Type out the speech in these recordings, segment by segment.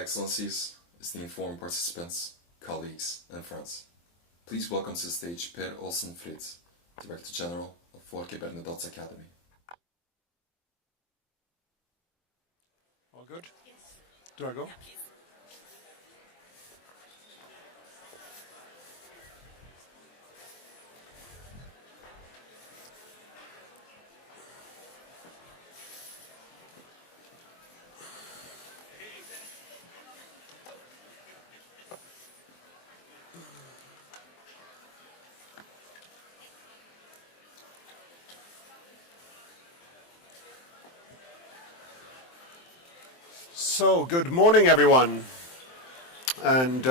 Excellencies, esteemed foreign participants, colleagues, and friends. Please welcome to the stage Per Olsen Fritz, Director General of Folke Bernadotte Academy. All good? Do I go? So, good morning, everyone, and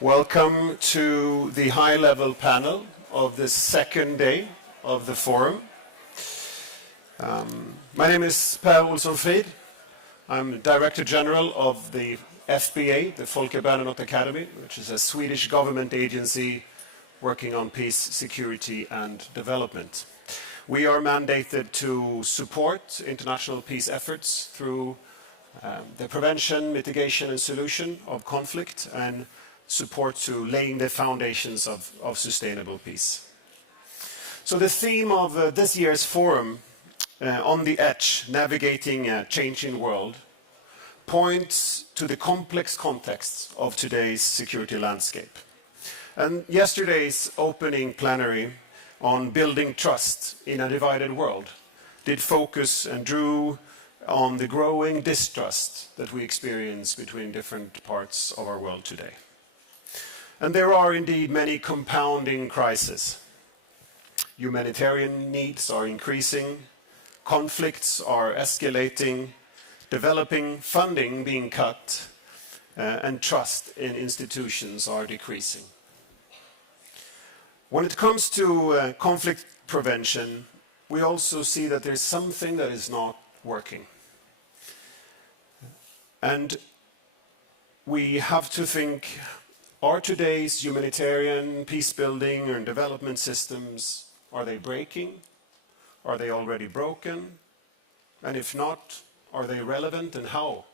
welcome to the high-level panel of this second day of the forum. My name is Per Olsen Frid. I'm Director General of the FBA, the Folke Bernadotte Academy, which is a Swedish government agency working on peace, security, and development. We are mandated to support international peace efforts through the prevention, mitigation, and solution of conflict, and support to laying the foundations of sustainable peace. So the theme of this year's forum, On the Edge, Navigating a Changing World, points to the complex context of today's security landscape. And yesterday's opening plenary on building trust in a divided world did focus and drew on the growing distrust that we experience between different parts of our world today. And there are indeed many compounding crises. Humanitarian needs are increasing, conflicts are escalating, developing funding being cut, and trust in institutions are decreasing. When it comes to conflict prevention, we also see that there's something that is not working. And we have to think, are today's humanitarian, peace-building, and development systems, are they breaking? Are they already broken? And if not, are they relevant, and how?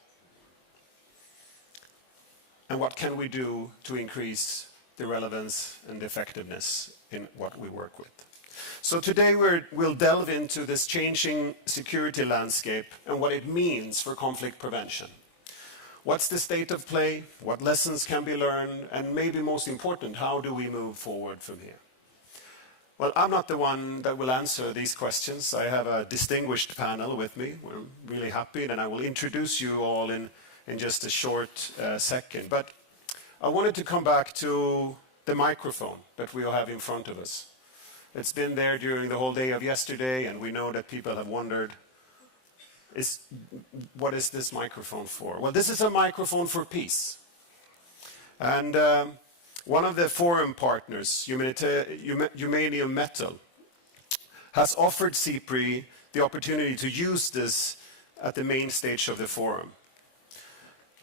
And what can we do to increase the relevance and effectiveness in what we work with? So today we'll delve into this changing security landscape and what it means for conflict prevention. What's the state of play? What lessons can be learned? And maybe most important, how do we move forward from here? Well, I'm not the one that will answer these questions. I have a distinguished panel with me. We're really happy, and I will introduce you all in just a short second. But I wanted to come back to the microphone that we all have in front of us. It's been there during the whole day of yesterday, and we know that people have wondered, what is this microphone for? Well, this is a microphone for peace. And one of the forum partners, Humanium Metal, has offered CPRI the opportunity to use this at the main stage of the forum.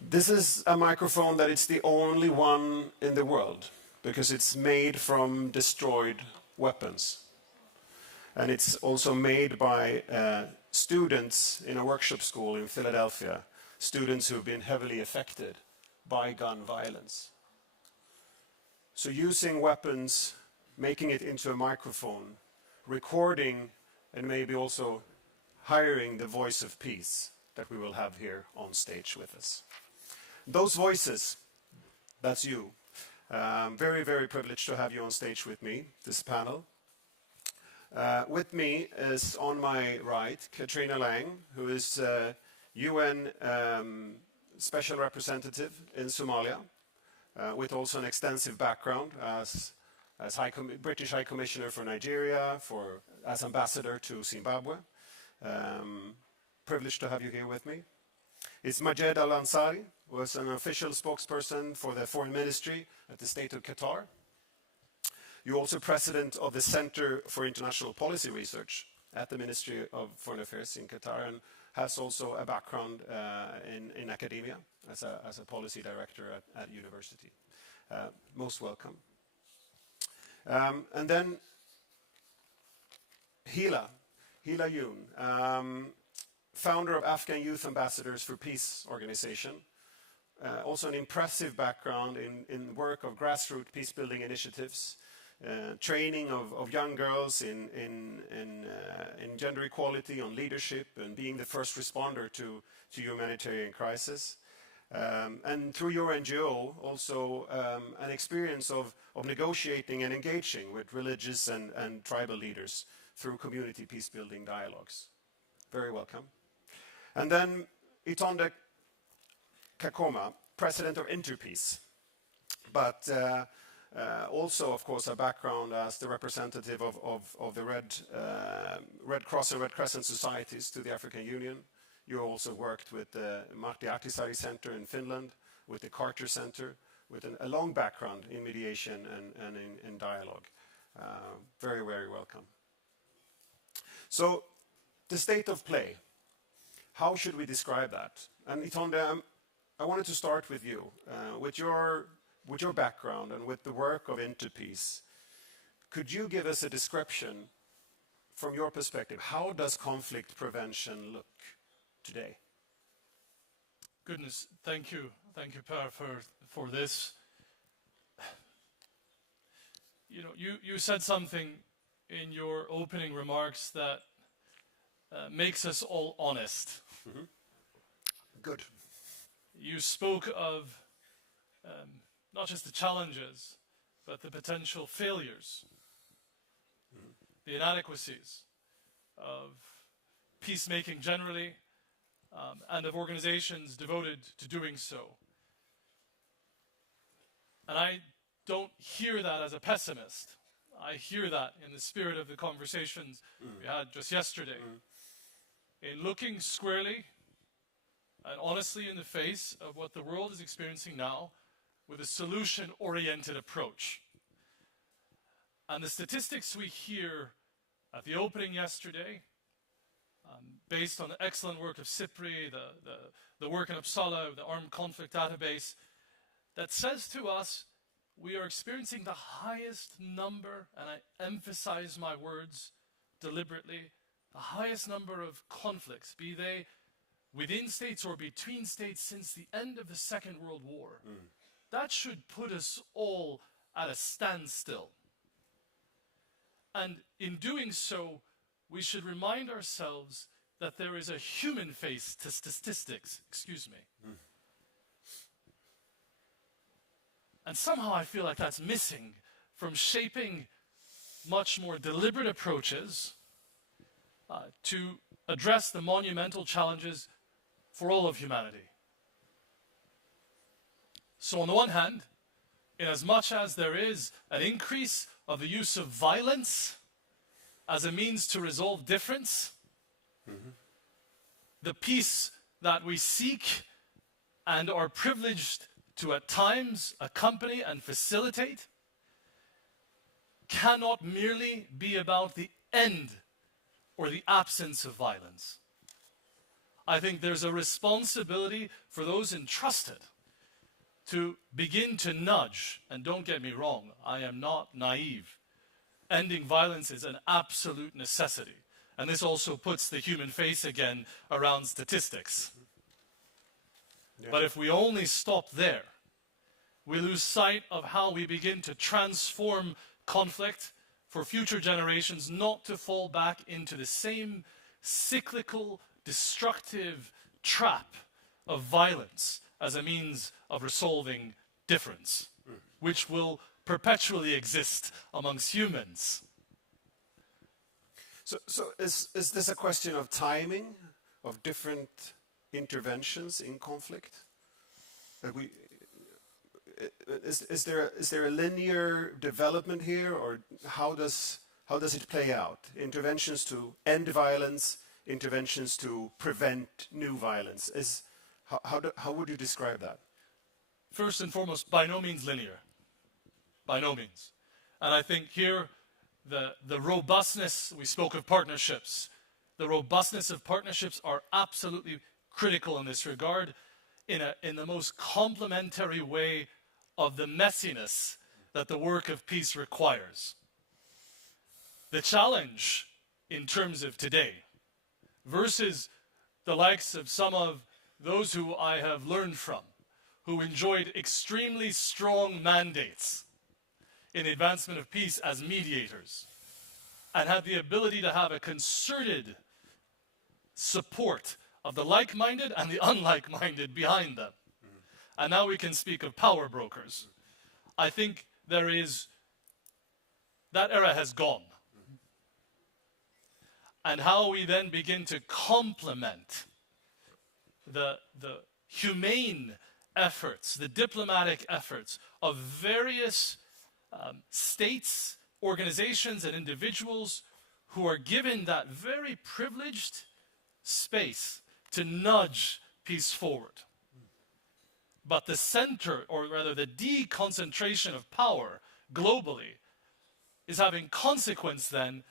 This is a microphone that it's the only one in the world, because it's made from destroyed weapons. And it's also made by students in a workshop school in Philadelphia, students who have been heavily affected by gun violence. So using weapons, making it into a microphone, recording, and maybe also hiring the voice of peace that we will have here on stage with us. Those voices, that's you. Very, very privileged to have you on stage with me, this panel. With me is, on my right, Katrina Lang, who is UN Special Representative in Somalia, with also an extensive background as British High Commissioner for Nigeria, as Ambassador to Zimbabwe. Privileged to have you here with me. It's Majed Al-Ansari, who is an official spokesperson for the Foreign Ministry at the State of Qatar. You're also president of the Center for International Policy Research at the Ministry of Foreign Affairs in Qatar, and has also a background in academia as a policy director at university. Most welcome. And then Hila Yoon, founder of Afghan Youth Ambassadors for Peace organization, also an impressive background in work of grassroots peacebuilding initiatives, training of young girls in gender equality, on leadership, and being the first responder to humanitarian crisis. And through your NGO, also an experience of negotiating and engaging with religious and tribal leaders through community peacebuilding dialogues. Very welcome. And then Itonde Kakoma, president of Interpeace, but also, of course, a background as the representative of the Red Cross and Red Crescent societies to the African Union. You also worked with the Martti Ahtisaari Center in Finland, with the Carter Center, with a long background in mediation and in dialogue. Very, very welcome. So, the state of play. How should we describe that? And Itonde, I wanted to start with you, with your background and with the work of Interpeace. Could you give us a description from your perspective? How does conflict prevention look today? Goodness, thank you Per, for this. You know, you said something in your opening remarks that makes us all honest. Mm-hmm. Good. You spoke of not just the challenges, but the potential failures, the inadequacies of peacemaking generally, and of organizations devoted to doing so. And I don't hear that as a pessimist. I hear that in the spirit of the conversations we had just yesterday. In looking squarely and honestly in the face of what the world is experiencing now with a solution-oriented approach. And the statistics we hear at the opening yesterday, based on the excellent work of CIPRI, the work in Uppsala, the Armed Conflict Database, that says to us we are experiencing the highest number, and I emphasize my words deliberately, the highest number of conflicts, be they within states or between states, since the end of the Second World War. That should put us all at a standstill. And in doing so, we should remind ourselves that there is a human face to statistics, And somehow I feel like that's missing from shaping much more deliberate approaches to address the monumental challenges for all of humanity. So on the one hand, in as much as there is an increase of the use of violence as a means to resolve difference, the peace that we seek and are privileged to at times accompany and facilitate cannot merely be about the end or the absence of violence. I think there's a responsibility for those entrusted to begin to nudge, and don't get me wrong, I am not naive. Ending violence is an absolute necessity. And this also puts the human face again around statistics. Yeah. But if we only stop there, we lose sight of how we begin to transform conflict for future generations not to fall back into the same cyclical, destructive trap of violence as a means of resolving difference, which will perpetually exist amongst humans. So is this a question of timing, of different interventions in conflict? Is there a linear development here, or how does it play out? Interventions to end violence, interventions to prevent new violence. How would you describe that? First and foremost, by no means linear. By no means. And I think here the robustness, we spoke of partnerships, the robustness of partnerships are absolutely critical in this regard, in the most complementary way of the messiness that the work of peace requires. The challenge in terms of today versus the likes of some of those who I have learned from, who enjoyed extremely strong mandates in the advancement of peace as mediators and had the ability to have a concerted support of the like-minded and the unlike-minded behind them. And now we can speak of power brokers. I think that era has gone. And how we then begin to complement the humane efforts, the diplomatic efforts of various states, organizations, and individuals who are given that very privileged space to nudge peace forward. But the center, or rather the deconcentration of power globally, is having consequence then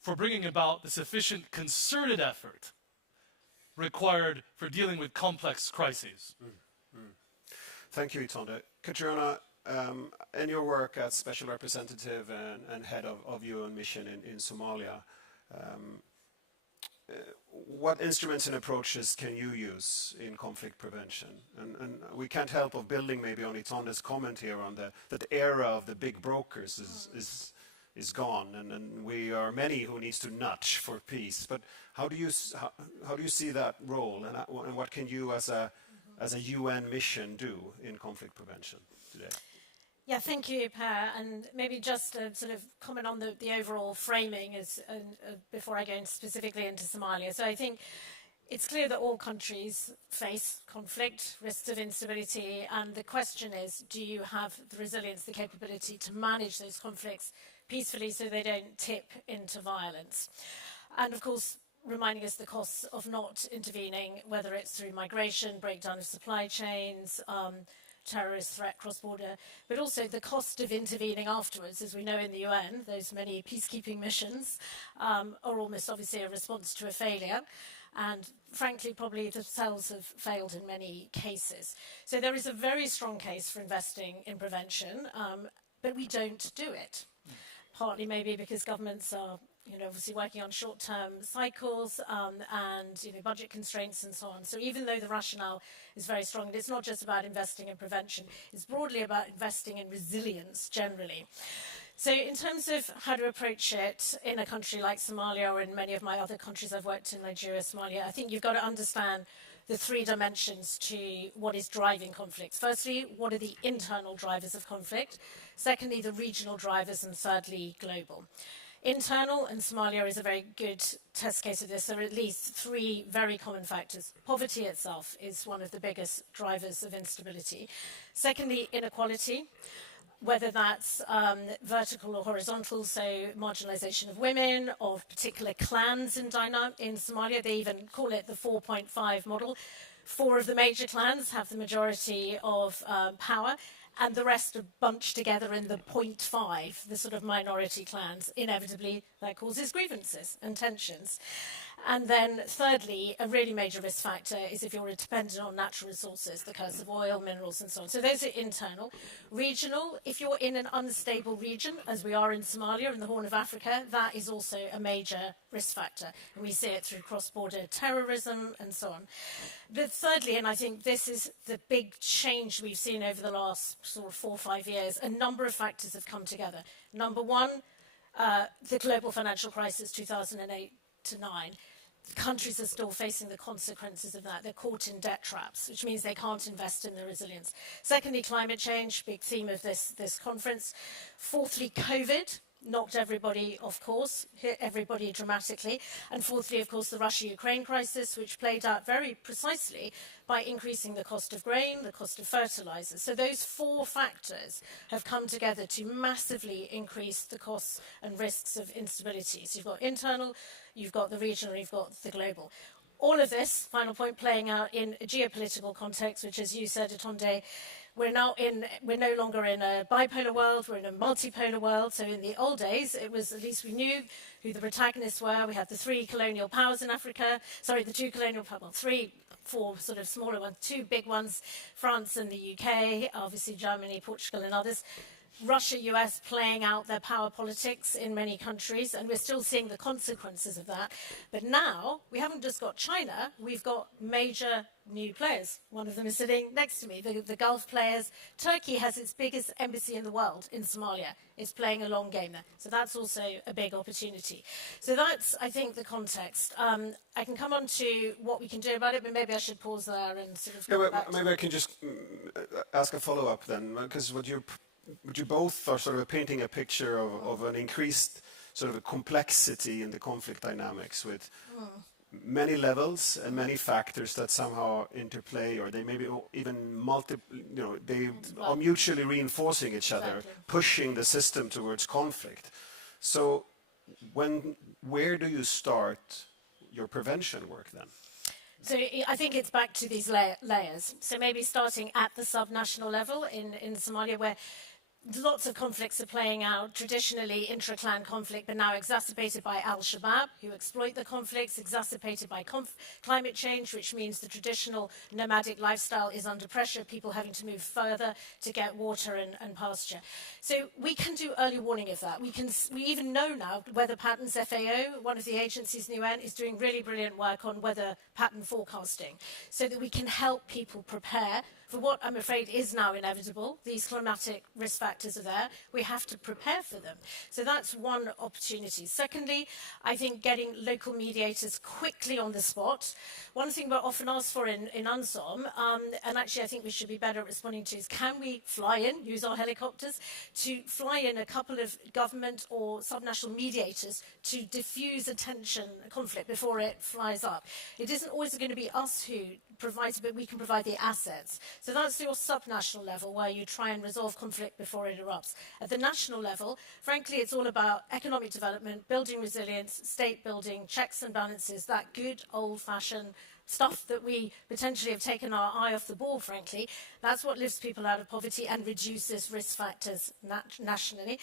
for bringing about the sufficient concerted effort required for dealing with complex crises. Thank you, Itonde. Katrina, in your work as Special Representative and Head of UN Mission in Somalia, what instruments and approaches can you use in conflict prevention? And we can't help of building maybe on Itonde's comment here on that the era of the big brokers is gone, and we are many who needs to nudge for peace. But how do you see that role, and what can you as a UN mission do in conflict prevention today? Yeah, thank you, Per. And maybe just to sort of comment on the overall framing before I go specifically into Somalia. So I think it's clear that all countries face conflict, risks of instability, and the question is, do you have the resilience, the capability to manage those conflicts peacefully so they don't tip into violence? And of course, reminding us the costs of not intervening, whether it's through migration, breakdown of supply chains, terrorist threat cross-border, but also the cost of intervening afterwards. As we know in the UN, those many peacekeeping missions are almost obviously a response to a failure, and frankly probably themselves have failed in many cases. So there is a very strong case for investing in prevention, but we don't do it. Partly maybe because governments are obviously working on short-term cycles and budget constraints and so on. So even though the rationale is very strong, and it's not just about investing in prevention, it's broadly about investing in resilience generally. So in terms of how to approach it in a country like Somalia or in many of my other countries I've worked in, Nigeria, Somalia, I think you've got to understand the three dimensions to what is driving conflicts. Firstly, what are the internal drivers of conflict? Secondly, the regional drivers, and thirdly, global. Internal, and Somalia is a very good test case of this, there are at least three very common factors. Poverty itself is one of the biggest drivers of instability. Secondly, inequality, whether that's vertical or horizontal, so marginalization of women, of particular clans in Somalia. They even call it the 4.5 model. 4 of the major clans have the majority of power, and the rest are bunched together in the 0.5, the sort of minority clans. Inevitably, that causes grievances and tensions. And then thirdly, a really major risk factor is if you're dependent on natural resources, the curse of oil, minerals, and so on. So those are internal. Regional, if you're in an unstable region, as we are in Somalia and the Horn of Africa, that is also a major risk factor. And we see it through cross-border terrorism and so on. But thirdly, and I think this is the big change we've seen over the last sort of 4 or 5 years, a number of factors have come together. Number one, the global financial crisis, 2008 to 9. Countries are still facing the consequences of that. They're caught in debt traps, which means they can't invest in their resilience. Secondly, climate change, big theme of this conference. Fourthly, COVID knocked everybody off course, hit everybody dramatically. And fourthly, of course, the Russia-Ukraine crisis, which played out very precisely by increasing the cost of grain, the cost of fertilizers. So those 4 factors have come together to massively increase the costs and risks of instability. So you've got internal, you've got the regional, you've got the global. All of this, final point, playing out in a geopolitical context, which, as you said, Itonde, we're no longer in a bipolar world, we're in a multipolar world. So in the old days, it was, at least we knew who the protagonists were. We had the 3 colonial powers in Africa, the 2 colonial powers, well, 3, 4 sort of smaller ones, 2 big ones, France and the UK, obviously Germany, Portugal and others. Russia, US playing out their power politics in many countries, and we're still seeing the consequences of that. But now, we haven't just got China, we've got major new players. One of them is sitting next to me, the Gulf players. Turkey has its biggest embassy in the world in Somalia. It's playing a long game there. So that's also a big opportunity. So that's, I think, the context. I can come on to what we can do about it, but maybe I should pause there and sort of... Yeah, maybe I can just ask a follow-up then, because what you both are sort of painting a picture of an increased sort of a complexity in the conflict dynamics with many levels and many factors that somehow interplay, or they maybe even they are mutually reinforcing each other, pushing the system towards conflict. So where do you start your prevention work then? So I think it's back to these layers. So maybe starting at the subnational level in Somalia, where lots of conflicts are playing out, traditionally intra-clan conflict, but now exacerbated by al-Shabaab, who exploit the conflicts, exacerbated by climate change, which means the traditional nomadic lifestyle is under pressure, people having to move further to get water and pasture. So we can do early warning of that. We even know now weather patterns. FAO, one of the agencies in the UN, is doing really brilliant work on weather pattern forecasting, so that we can help people prepare for what I'm afraid is now inevitable. These climatic risk factors are there. We have to prepare for them. So that's one opportunity. Secondly, I think getting local mediators quickly on the spot. One thing we're often asked for in UNSOM, and actually I think we should be better at responding to, is can we fly in, use our helicopters, to fly in a couple of government or subnational mediators to diffuse a conflict before it flies up. It isn't always going to be us who provides, but we can provide the assets. So that's your subnational level, where you try and resolve conflict before it erupts. At the national level, frankly, it's all about economic development, building resilience, state building, checks and balances, that good old-fashioned stuff that we potentially have taken our eye off the ball, frankly. That's what lifts people out of poverty and reduces risk factors nationally.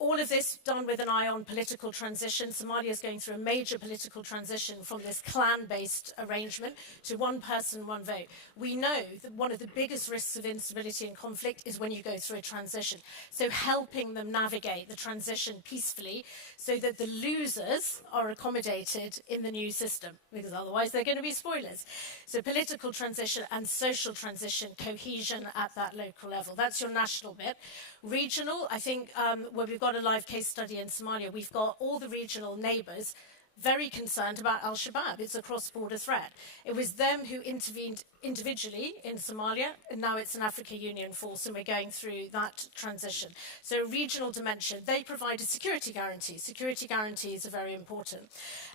All of this done with an eye on political transition. Somalia is going through a major political transition from this clan-based arrangement to one person, one vote. We know that one of the biggest risks of instability and conflict is when you go through a transition. So helping them navigate the transition peacefully so that the losers are accommodated in the new system, because otherwise they're going to be spoilers. So political transition and social transition, cohesion at that local level. That's your national bit. Regional, I think, where we've got a live case study in Somalia, we've got all the regional neighbours very concerned about al-Shabaab. It's a cross-border threat. It was them who intervened individually in Somalia, and now it's an African Union force, and we're going through that transition. So regional dimension, they provide a security guarantee. Security guarantees are very important.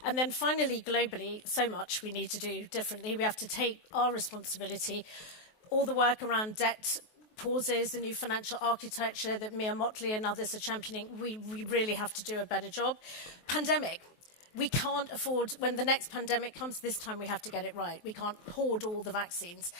And then finally, globally, so much we need to do differently. We have to take our responsibility. All the work around debt pauses, the new financial architecture that Mia Motley and others are championing, we really have to do a better job. Pandemic. We can't afford, when the next pandemic comes, this time we have to get it right. We can't hoard all the vaccines.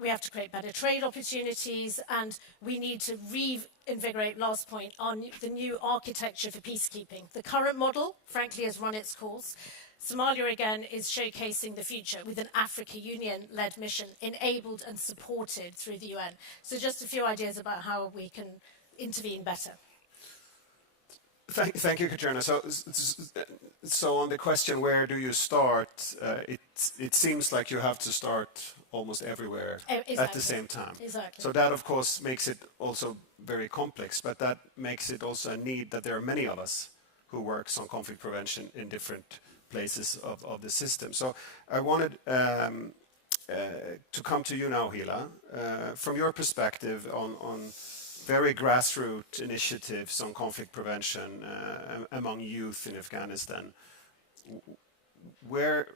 We have to create better trade opportunities, and we need to reinvigorate, last point, on the new architecture for peacekeeping. The current model, frankly, has run its course. Somalia, again, is showcasing the future with an Africa Union-led mission enabled and supported through the UN. So just a few ideas about how we can intervene better. Thank you, Katrina. So on the question, where do you start, it seems like you have to start almost everywhere at the same time. Exactly. So that, of course, makes it also very complex, but that makes it also a need that there are many of us who works on conflict prevention in different places of the system. So I wanted to come to you now, Hila, from your perspective on very grassroots initiatives on conflict prevention among youth in Afghanistan. Where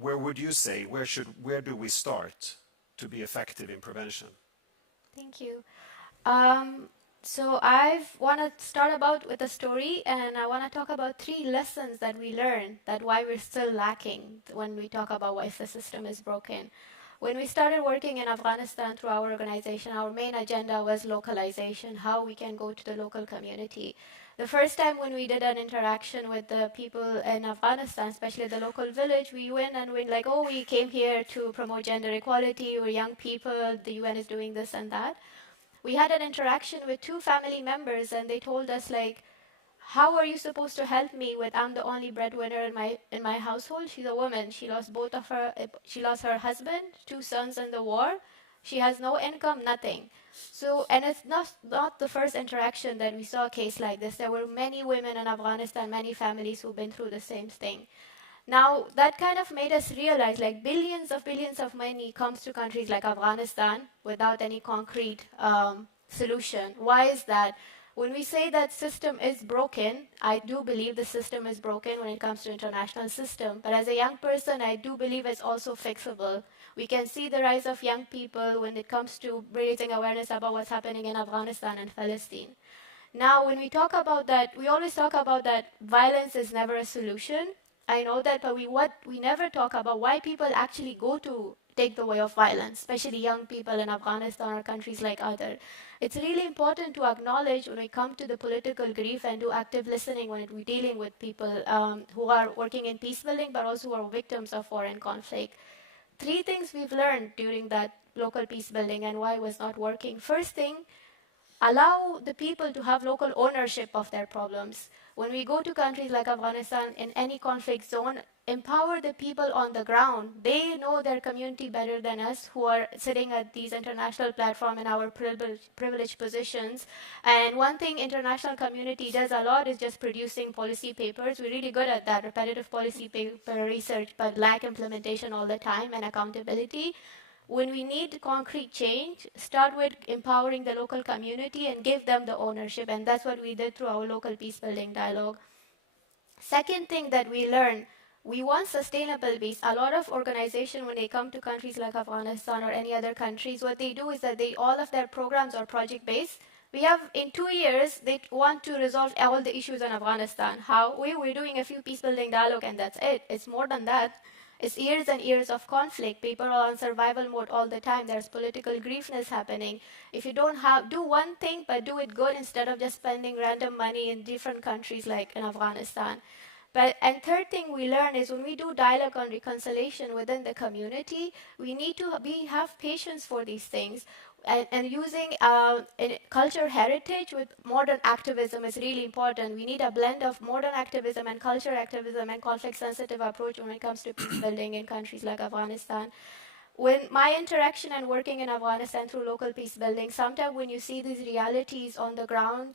would you say, where do we start to be effective in prevention? Thank you. So I want to start with a story, and I want to talk about 3 lessons that we learned, that why we're still lacking when we talk about why the system is broken. When we started working in Afghanistan through our organization, our main agenda was localization, how we can go to the local community. The first time when we did an interaction with the people in Afghanistan, especially the local village, we went and we're like, oh, we came here to promote gender equality, we're young people, the UN is doing this and that. We had an interaction with 2 family members, and they told us, like, how are you supposed to help me with I'm the only breadwinner in my household? She's a woman. She lost both of her. She lost her husband, 2 sons in the war. She has no income, nothing. So, and it's not the first interaction that we saw a case like this. There were many women in Afghanistan, many families who've been through the same thing. Now, that kind of made us realize, like, billions of money comes to countries like Afghanistan without any concrete solution. Why is that? When we say that system is broken, I do believe the system is broken when it comes to international system. But as a young person, I do believe it's also fixable. We can see the rise of young people when it comes to raising awareness about what's happening in Afghanistan and Palestine. Now, when we talk about that, we always talk about that violence is never a solution. I know that, but we never talk about why people actually go to take the way of violence, especially young people in Afghanistan or countries like other. It's really important to acknowledge when we come to the political grief and do active listening when we're dealing with people who are working in peacebuilding, but also who are victims of war and conflict. 3 things we've learned during that local peacebuilding and why it was not working. First thing, allow the people to have local ownership of their problems. When we go to countries like Afghanistan, in any conflict zone, empower the people on the ground. They know their community better than us who are sitting at these international platforms in our privileged positions. And one thing international community does a lot is just producing policy papers. We're really good at that, repetitive policy paper research, but lack implementation all the time and accountability. When we need concrete change, start with empowering the local community and give them the ownership. And that's what we did through our local peacebuilding dialogue. Second thing that we learned, we want sustainable peace. A lot of organizations, when they come to countries like Afghanistan or any other countries, what they do is that all of their programs are project-based. We have, in 2 years, they want to resolve all the issues in Afghanistan. How? We're doing a few peacebuilding dialogue and that's it. It's more than that. It's years and years of conflict. People are on survival mode all the time. There's political griefness happening. If you don't do one thing, but do it good instead of just spending random money in different countries like in Afghanistan. And third thing we learn is when we do dialogue on reconciliation within the community, we need to have patience for these things. And using culture heritage with modern activism is really important. We need a blend of modern activism and culture activism and conflict-sensitive approach when it comes to peace building in countries like Afghanistan. When my interaction and working in Afghanistan through local peace building, sometimes when you see these realities on the ground,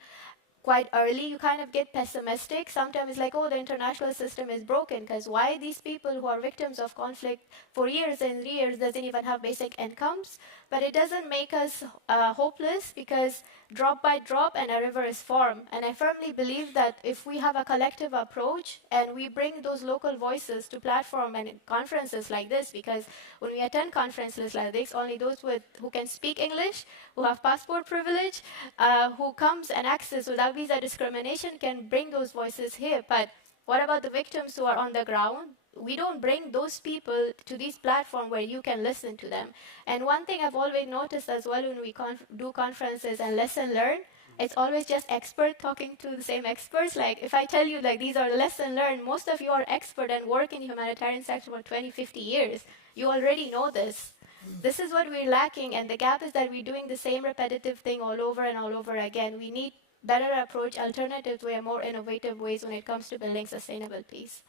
quite early, you kind of get pessimistic. Sometimes it's like, oh, the international system is broken, because why these people who are victims of conflict for years and years doesn't even have basic incomes? But it doesn't make us hopeless, because drop by drop and a river is formed. And I firmly believe that if we have a collective approach and we bring those local voices to platform and conferences like this, because when we attend conferences like this, only those who can speak English, who have passport privilege, who comes and access without visa discrimination can bring those voices here. But what about the victims who are on the ground? We don't bring those people to this platform where you can listen to them. And one thing I've always noticed as well when we do conferences and lesson learn, it's always just expert talking to the same experts. Like if I tell you like these are lesson learned, most of you are expert and work in the humanitarian sector for 20, 50 years. You already know this. This is what we're lacking, and the gap is that we're doing the same repetitive thing all over and all over again. We need better approach, alternative way, more innovative ways when it comes to building sustainable peace.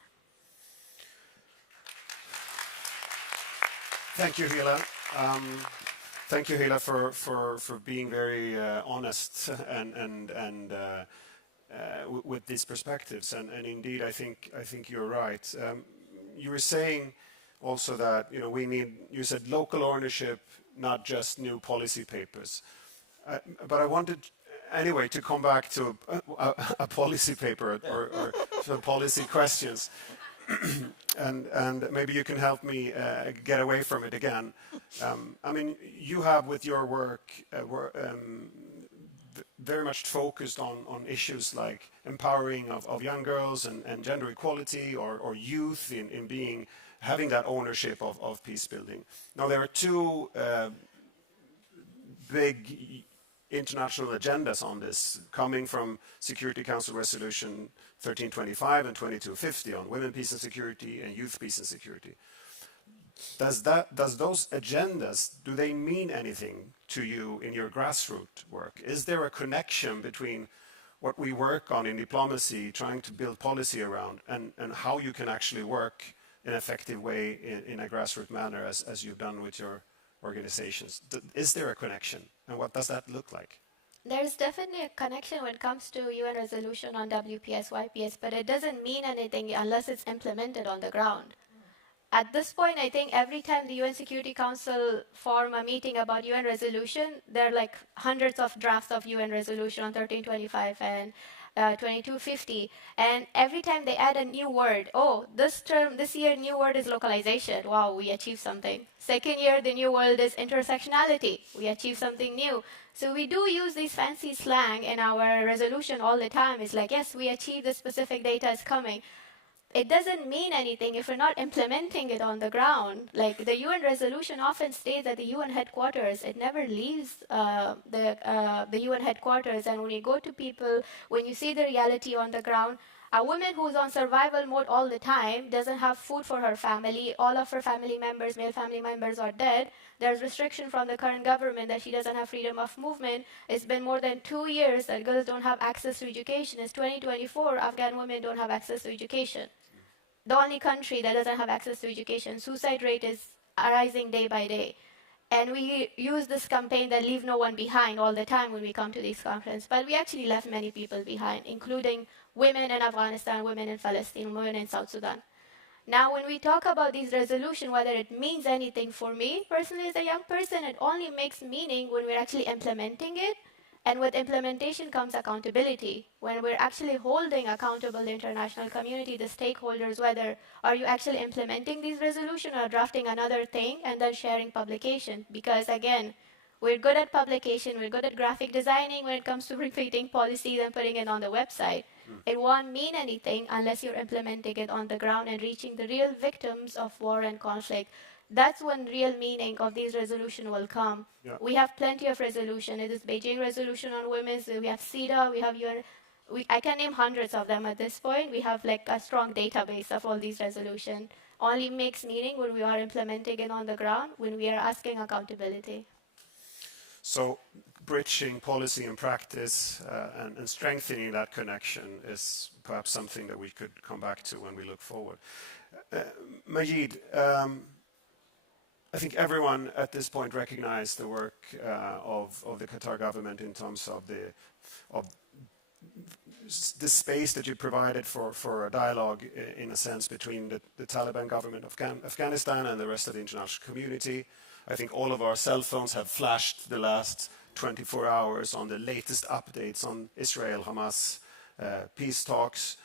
Thank you, Hila. Thank you, Hila, for being very honest and with these perspectives. And indeed, I think you're right. You were saying also that we need. You said local ownership, not just new policy papers. But I wanted anyway to come back to a policy paper or some policy questions. and maybe you can help me get away from it again. I mean, you have with your work very much focused on issues like empowering of young girls and gender equality or youth in having that ownership of peace building. Now there are 2 big international agendas on this coming from Security Council Resolution 1325 and 2250 on women, peace and security and youth, peace and security. does those agendas, do they mean anything to you in your grassroots work? Is there a connection between what we work on in diplomacy, trying to build policy around, and how you can actually work in an effective way in a grassroots manner, as you've done with your organizations? Is there a connection, and what does that look like? There's definitely a connection when it comes to UN resolution on WPS, YPS, but it doesn't mean anything unless it's implemented on the ground. At this point, I think every time the UN Security Council form a meeting about UN resolution, there are like hundreds of drafts of UN resolution on 1325 and 2250. And every time they add a new word, oh, this year, new word is localization. Wow, we achieved something. Second year, the new word is intersectionality. We achieved something new. So we do use these fancy slang in our resolution all the time. It's like, yes, we achieved this specific data is coming. It doesn't mean anything if we're not implementing it on the ground. Like the UN resolution often stays at the UN headquarters. It never leaves the UN headquarters. And when you go to people, when you see the reality on the ground, a woman who's on survival mode all the time doesn't have food for her family. All of her family members, male family members, are dead. There's restriction from the current government that she doesn't have freedom of movement. It's been more than 2 years that girls don't have access to education. It's 2024, Afghan women don't have access to education. The only country that doesn't have access to education. Suicide rate is rising day by day. And we use this campaign that leave no one behind all the time when we come to these conferences. But we actually left many people behind, including women in Afghanistan, women in Palestine, women in South Sudan. Now, when we talk about these resolutions, whether it means anything for me, personally as a young person, it only makes meaning when we're actually implementing it. And with implementation comes accountability. When we're actually holding accountable the international community, the stakeholders, whether are you actually implementing these resolutions or drafting another thing and then sharing publication. Because again, we're good at publication, we're good at graphic designing when it comes to repeating policies and putting it on the website. It won't mean anything unless you're implementing it on the ground and reaching the real victims of war and conflict. That's when real meaning of these resolutions will come. Yeah. We have plenty of resolution. It is Beijing resolution on women's. We have CEDAW. We have UN. I can name hundreds of them at this point. We have like a strong database of all these resolutions. Only makes meaning when we are implementing it on the ground, when we are asking accountability. So bridging policy and practice and strengthening that connection is perhaps something that we could come back to when we look forward. Majid, I think everyone at this point recognized the work of the Qatar government in terms of the space that you provided for a dialogue, in a sense, between the Taliban government of Afghanistan and the rest of the international community. I think all of our cell phones have flashed the last 24 hours on the latest updates on Israel-Hamas peace talks.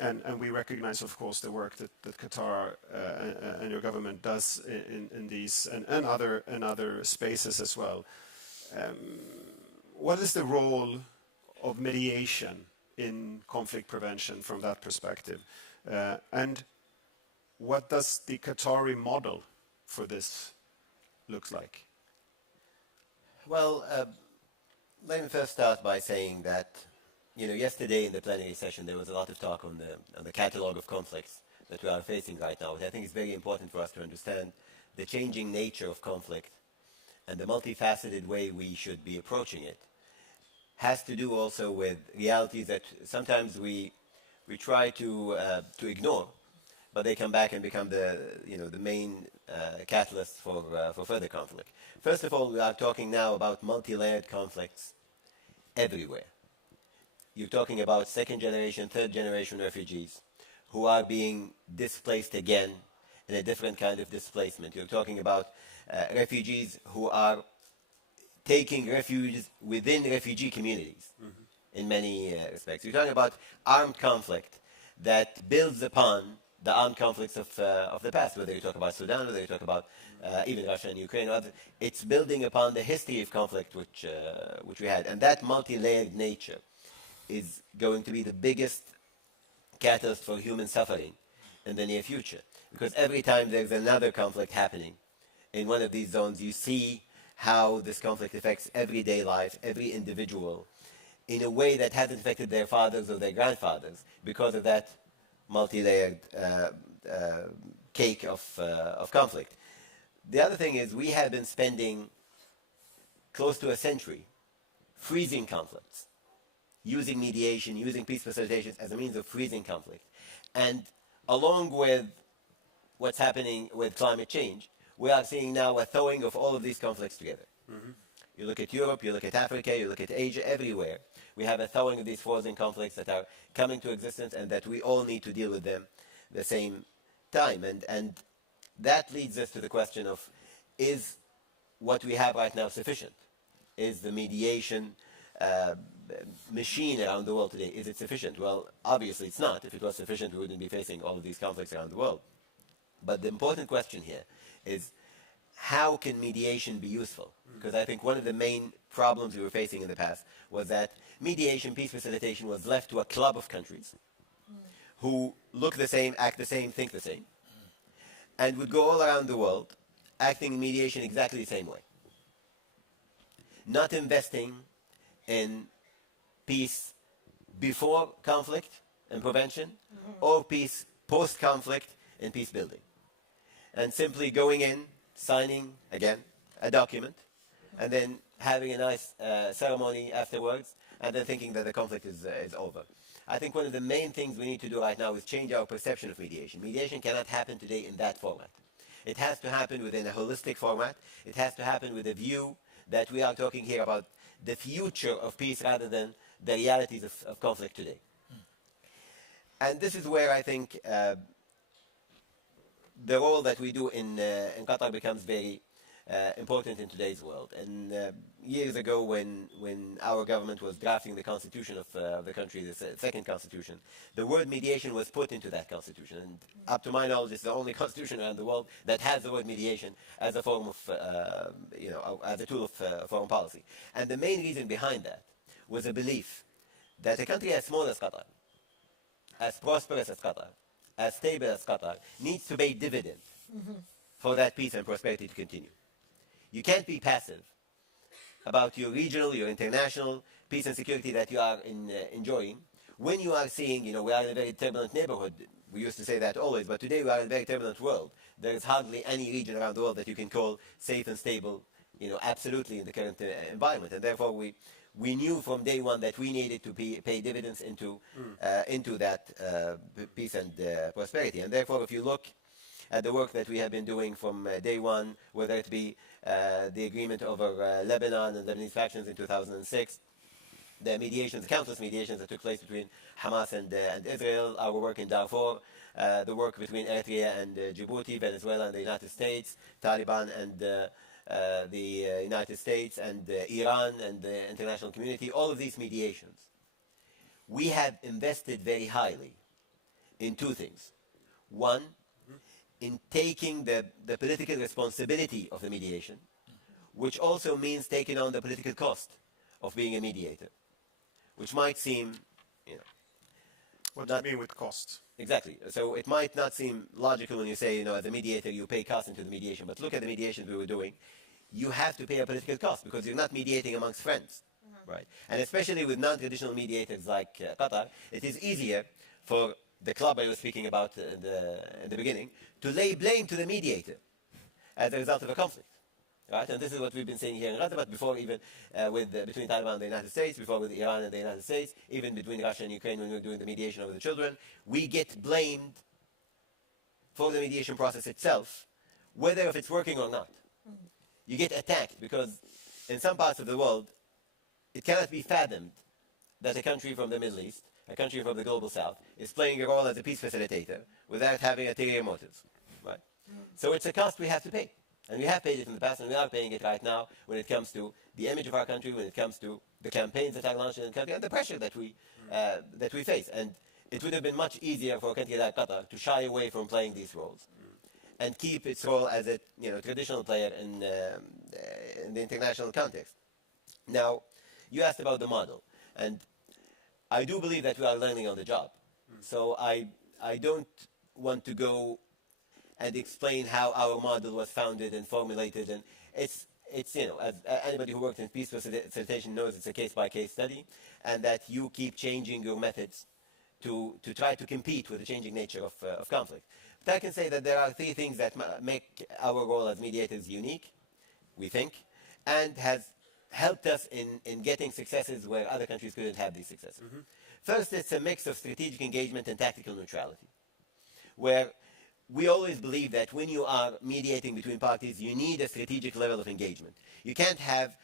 And we recognize, of course, the work that Qatar and your government does in these and other spaces as well. What is the role of mediation in conflict prevention from that perspective? And what does the Qatari model for this look like? Well, let me first start by saying that yesterday in the plenary session there was a lot of talk on the catalogue of conflicts that we are facing right now. I think it's very important for us to understand the changing nature of conflict and the multifaceted way we should be approaching it. Has to do also with realities that sometimes we try to ignore, but they come back and become the main catalyst for further conflict. First of all, we are talking now about multi-layered conflicts everywhere. You're talking about second generation, third generation refugees who are being displaced again in a different kind of displacement. You're talking about refugees who are taking refuge within refugee communities in many respects. You're talking about armed conflict that builds upon the armed conflicts of the past, whether you talk about Sudan, whether you talk about even Russia and Ukraine, it's building upon the history of conflict which we had. And that multi-layered nature is going to be the biggest catalyst for human suffering in the near future. Because every time there's another conflict happening in one of these zones, you see how this conflict affects everyday life, every individual, in a way that hasn't affected their fathers or their grandfathers because of that multi-layered cake of conflict. The other thing is we have been spending close to a century freezing conflicts, using mediation, using peace facilitation as a means of freezing conflict. And along with what's happening with climate change, we are seeing now a thawing of all of these conflicts together. You look at Europe, you look at Africa, you look at Asia, everywhere. We have a thawing of these frozen conflicts that are coming to existence and that we all need to deal with them at the same time. And that leads us to the question of, is what we have right now sufficient? Is the mediation machine around the world today, is it sufficient? Well, obviously it's not. If it was sufficient, we wouldn't be facing all of these conflicts around the world. But the important question here is, how can mediation be useful? Because I think one of the main problems we were facing in the past was that mediation, peace facilitation was left to a club of countries who look the same, act the same, think the same, and would go all around the world acting in mediation exactly the same way. Not investing in peace before conflict and prevention, or peace post-conflict and peace building. And simply going in, signing, again, a document, and then having a nice ceremony afterwards, and then thinking that the conflict is over. I think one of the main things we need to do right now is change our perception of mediation. Mediation cannot happen today in that format. It has to happen within a holistic format. It has to happen with a view that we are talking here about the future of peace rather than the realities of conflict today. And this is where I think the role that we do in Qatar becomes very important in today's world. And years ago, when our government was drafting the constitution of the country, the second constitution, the word mediation was put into that constitution. And up to my knowledge, it's the only constitution around the world that has the word mediation as a form of, as a tool of foreign policy. And the main reason behind that was a belief that a country as small as Qatar, as prosperous as Qatar, as stable as Qatar, needs to pay dividend for that peace and prosperity to continue. You can't be passive about your regional, your international peace and security that you are enjoying when you are seeing, we are in a very turbulent neighborhood. We used to say that always, but today we are in a very turbulent world. There is hardly any region around the world that you can call safe and stable, absolutely in the current environment. And therefore we knew from day one that we needed to pay dividends into that peace and prosperity. And therefore, if you look at the work that we have been doing from day one, whether it be the agreement over Lebanon and Lebanese factions in 2006, the mediations, the countless mediations that took place between Hamas and Israel, our work in Darfur, the work between Eritrea and Djibouti, Venezuela and the United States, Taliban and the United States and Iran and the international community, all of these mediations. We have invested very highly in two things. One, in taking the political responsibility of the mediation, which also means taking on the political cost of being a mediator, which might seem, What do you mean with cost? Exactly. So it might not seem logical when you say, as a mediator, you pay costs into the mediation. But look at the mediations we were doing. You have to pay a political cost because you're not mediating amongst friends, right? And especially with non-traditional mediators like Qatar, it is easier for the club I was speaking about in the beginning to lay blame to the mediator as a result of a conflict, right? And this is what we've been saying here in Qatar, but before even between Taliban and the United States, before with Iran and the United States, even between Russia and Ukraine when we were doing the mediation over the children, we get blamed for the mediation process itself, whether if it's working or not. You get attacked because in some parts of the world, it cannot be fathomed that a country from the Middle East, a country from the global south, is playing a role as a peace facilitator without having ulterior motives, right? So it's a cost we have to pay. And we have paid it in the past, and we are paying it right now when it comes to the image of our country, when it comes to the campaigns that are launched in the country, and the pressure that we face. And it would have been much easier for a country like Qatar to shy away from playing these roles and keep its role as a traditional player in the international context. Now, you asked about the model, and I do believe that we are learning on the job. So I don't want to go and explain how our model was founded and formulated, and it's as anybody who worked in peace facilitation knows, it's a case-by-case study, and that you keep changing your methods to try to compete with the changing nature of conflict. I can say that there are three things that make our role as mediators unique, we think, and has helped us in getting successes where other countries couldn't have these successes. First, it's a mix of strategic engagement and tactical neutrality, where we always believe that when you are mediating between parties, you need a strategic level of engagement. You can't have,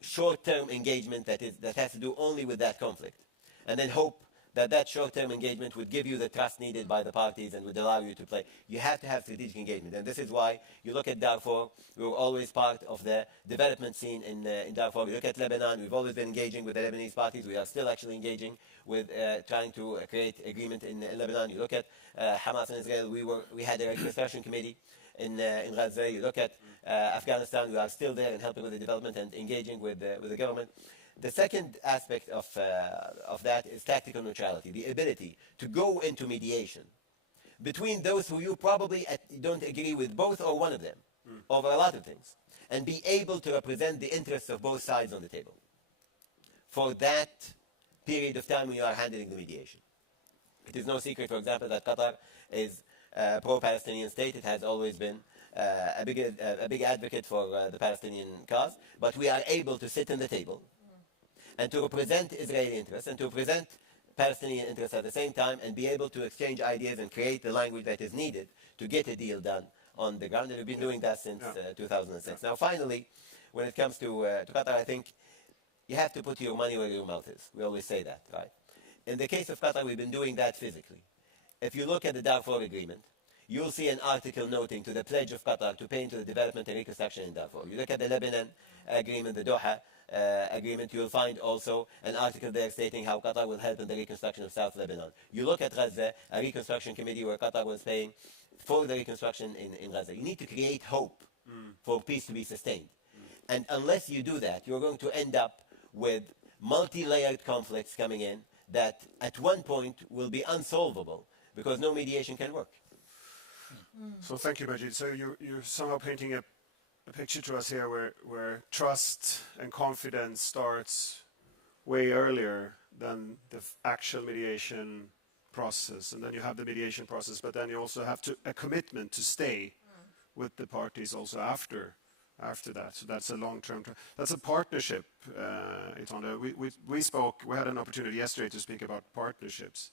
short-term engagement that has to do only with that conflict, and then hope that short-term engagement would give you the trust needed by the parties and would allow you to play. You have to have strategic engagement, and this is why you look at Darfur. We were always part of the development scene in Darfur. You look at Lebanon. We've always been engaging with the Lebanese parties. We are still actually engaging with trying to create agreement in Lebanon. You look at Hamas and Israel. We had a reconstruction committee in Gaza. You look at Afghanistan. We are still there and helping with the development and engaging with the government. The second aspect of that is tactical neutrality, the ability to go into mediation between those who you probably don't agree with both or one of them over a lot of things, and be able to represent the interests of both sides on the table for that period of time when you are handling the mediation. It is no secret, for example, that Qatar is a pro-Palestinian state. It has always been a big advocate for the Palestinian cause, but we are able to sit in the table and to represent Israeli interests and to represent Palestinian interests at the same time, and be able to exchange ideas and create the language that is needed to get a deal done on the ground. And we've been doing that since 2006. Now, finally, when it comes to Qatar, I think you have to put your money where your mouth is. We always say that, right? In the case of Qatar, we've been doing that physically. If you look at the Darfur Agreement, you'll see an article noting to the pledge of Qatar to pay into the development and reconstruction in Darfur. You look at the Lebanon agreement, the Doha agreement, you'll find also an article there stating how Qatar will help in the reconstruction of South Lebanon. You look at Gaza, a reconstruction committee where Qatar was paying for the reconstruction in Gaza. You need to create hope for peace to be sustained. And unless you do that, you're going to end up with multi-layered conflicts coming in that at one point will be unsolvable because no mediation can work. So thank you, Majid. So you're somehow painting a picture to us here where trust and confidence starts way earlier than the actual mediation process. And then you have the mediation process, but then you also have a commitment to stay with the parties also after that. So that's a long-term, that's a partnership. We had an opportunity yesterday to speak about partnerships,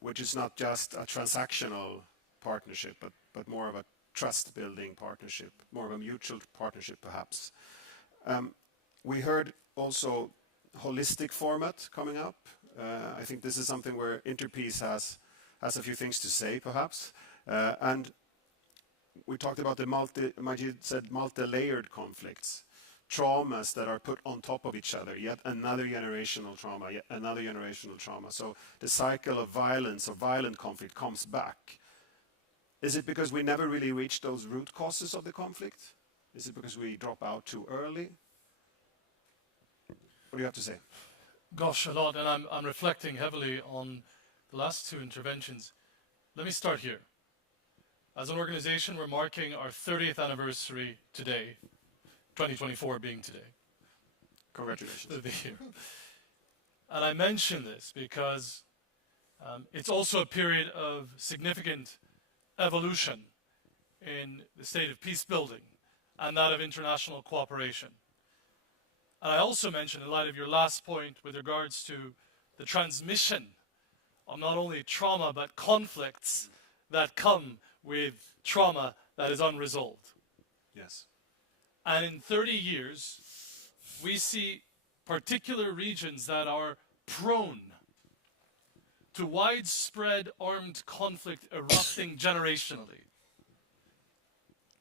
which is not just a transactional partnership, but more of a trust-building partnership, more of a mutual partnership, perhaps. We heard also holistic format coming up. I think this is something where Interpeace has a few things to say, perhaps. And we talked about Majid said multi-layered conflicts, traumas that are put on top of each other, yet another generational trauma, yet another generational trauma. So the cycle of violence or violent conflict comes back. Is it because we never really reach those root causes of the conflict? Is it because we drop out too early? What do you have to say? Gosh, a lot, and I'm reflecting heavily on the last two interventions. Let me start here. As an organization, we're marking our 30th anniversary today, 2024 being today. Congratulations. The year. And I mention this because it's also a period of significant evolution in the state of peace building and that of international cooperation. And I also mention, in light of your last point with regards to the transmission of not only trauma but conflicts that come with trauma that is unresolved. Yes. And in 30 years, we see particular regions that are prone to widespread armed conflict erupting generationally.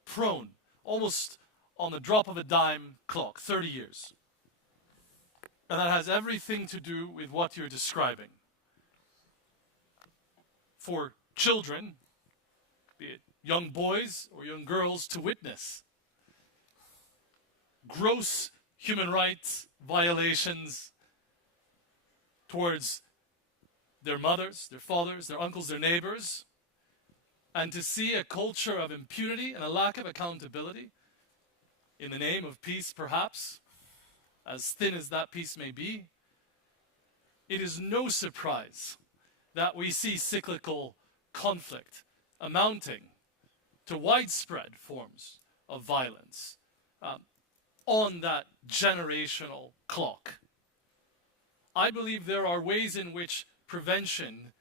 Prone, almost on the drop of a dime clock, 30 years. And that has everything to do with what you're describing. For children, be it young boys or young girls, to witness gross human rights violations towards their mothers, their fathers, their uncles, their neighbors, and to see a culture of impunity and a lack of accountability in the name of peace, perhaps, as thin as that peace may be, it is no surprise that we see cyclical conflict amounting to widespread forms of violence on that generational clock. I believe there are ways in which prevention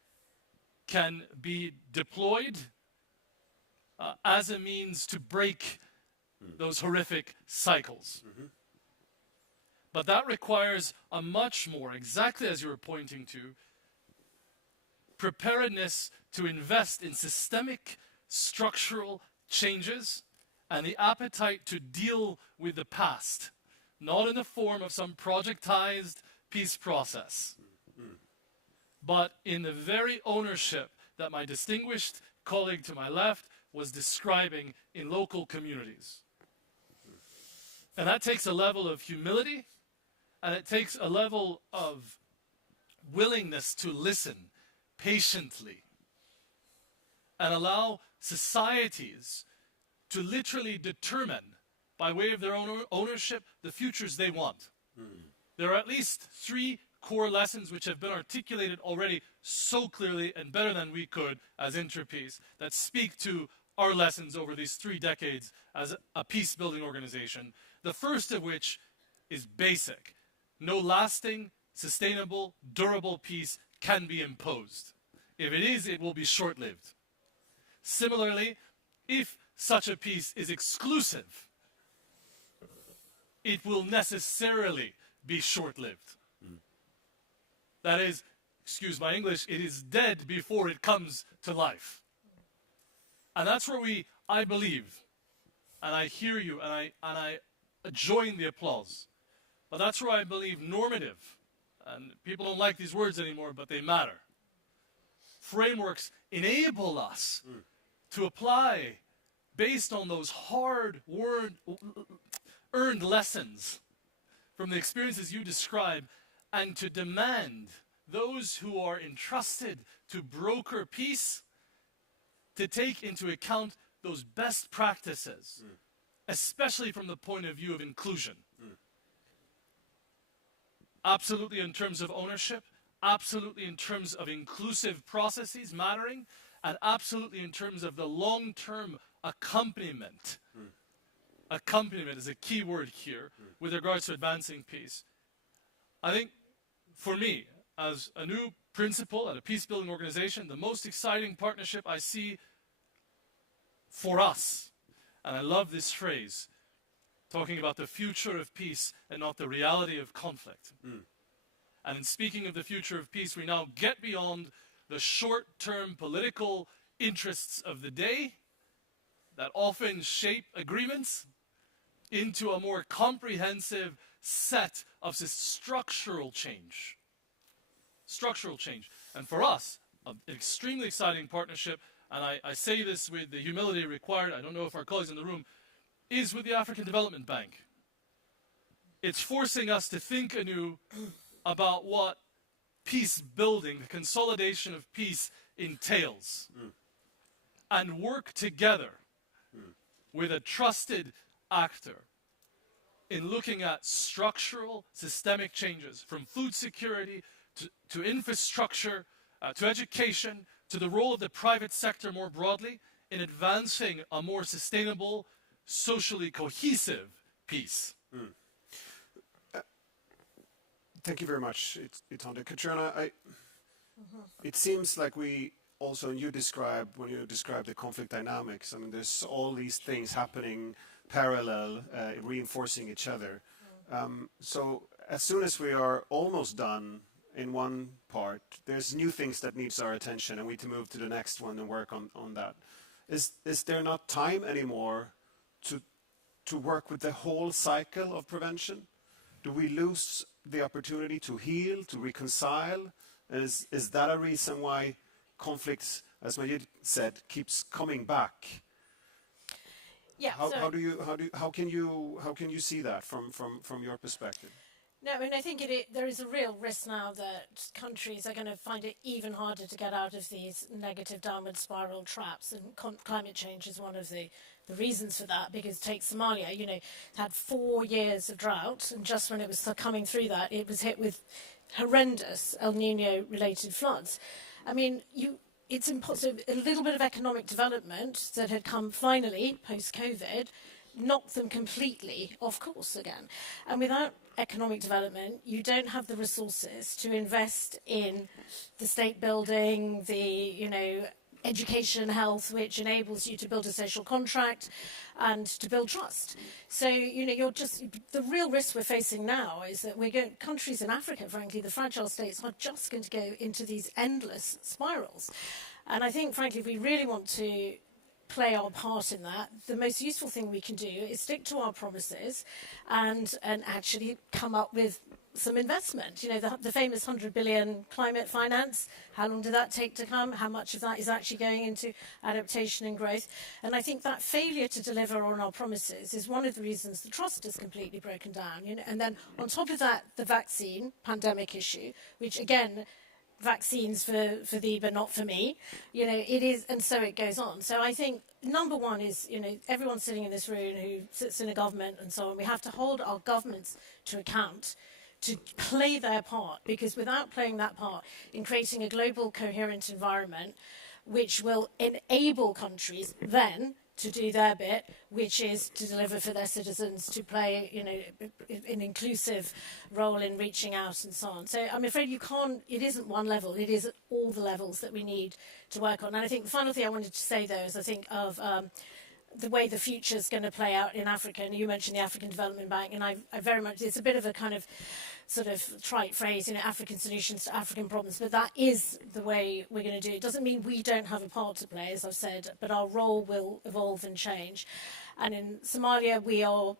can be deployed as a means to break those horrific cycles. But that requires a much more, exactly as you were pointing to, preparedness to invest in systemic structural changes and the appetite to deal with the past, not in the form of some projectized peace process, but in the very ownership that my distinguished colleague to my left was describing in local communities. And that takes a level of humility, and it takes a level of willingness to listen patiently and allow societies to literally determine, by way of their own ownership, the futures they want. There are at least 3 core lessons which have been articulated already so clearly and better than we could as Interpeace that speak to our lessons over these 3 decades as a peace-building organization. The first of which is basic. No lasting, sustainable, durable peace can be imposed. If it is, it will be short-lived. Similarly, if such a peace is exclusive, it will necessarily be short-lived. That is, excuse my English, it is dead before it comes to life. And that's where I believe, and I hear you, and I join the applause, but that's where I believe normative, and people don't like these words anymore, but they matter. Frameworks enable us to apply based on those earned lessons from the experiences you describe, and to demand those who are entrusted to broker peace to take into account those best practices, especially from the point of view of inclusion. Absolutely in terms of ownership, absolutely in terms of inclusive processes mattering, and absolutely in terms of the long-term accompaniment. Accompaniment is a key word here with regards to advancing peace. I think, for me, as a new principal at a peace-building organization, the most exciting partnership I see for us, and I love this phrase, talking about the future of peace and not the reality of conflict. And in speaking of the future of peace, we now get beyond the short-term political interests of the day that often shape agreements into a more comprehensive set of structural change. Structural change. And for us, an extremely exciting partnership, and I say this with the humility required, I don't know if our colleagues in the room, is with the African Development Bank. It's forcing us to think anew about what peace building, the consolidation of peace entails, and work together with a trusted actor in looking at structural, systemic changes, from food security to infrastructure, to education, to the role of the private sector more broadly in advancing a more sustainable, socially cohesive peace. Thank you very much, Itande. Katrina, it seems like we also, when you describe the conflict dynamics, I mean, there's all these things happening parallel, reinforcing each other. So as soon as we are almost done in one part, there's new things that needs our attention, and we need to move to the next one and work on that. Is there not time anymore to work with the whole cycle of prevention? Do we lose the opportunity to heal, to reconcile? Is that a reason why conflicts, as Majid said, keeps coming back? Yeah. How can you see that from your perspective? No, I mean, I think there is a real risk now that countries are going to find it even harder to get out of these negative downward spiral traps, and climate change is one of the reasons for that, because take Somalia, it had 4 years of drought, and just when it was coming through that, it was hit with horrendous El Nino-related floods. I mean, it's impossible. A little bit of economic development that had come finally post-COVID knocked them completely off course again. And without economic development, you don't have the resources to invest in the state building, education, health, which enables you to build a social contract and to build trust. So, the real risk we're facing now is that countries in Africa, frankly, the fragile states are just going to go into these endless spirals. And I think, frankly, if we really want to play our part in that, the most useful thing we can do is stick to our promises and actually come up with some investment. The famous 100 billion climate finance, how long did that take to come? How much of that is actually going into adaptation and growth? And I think that failure to deliver on our promises is one of the reasons the trust is completely broken down. And then on top of that, the vaccine pandemic issue, which again, vaccines for thee but not for me, it is, and so it goes on. So I think number one is, everyone sitting in this room who sits in a government and so on, we have to hold our governments to account to play their part, because without playing that part in creating a global coherent environment which will enable countries then to do their bit, which is to deliver for their citizens, to play an inclusive role in reaching out and so on. So I'm afraid it isn't one level, it is all the levels that we need to work on. And I think the final thing I wanted to say, though, is I think of the way the future is going to play out in Africa. And you mentioned the African Development Bank, and I very much, it's a bit of a kind of sort of trite phrase, African solutions to African problems, but that is the way we're going to do it. It doesn't mean we don't have a part to play, as I've said, but our role will evolve and change. And in Somalia, we are,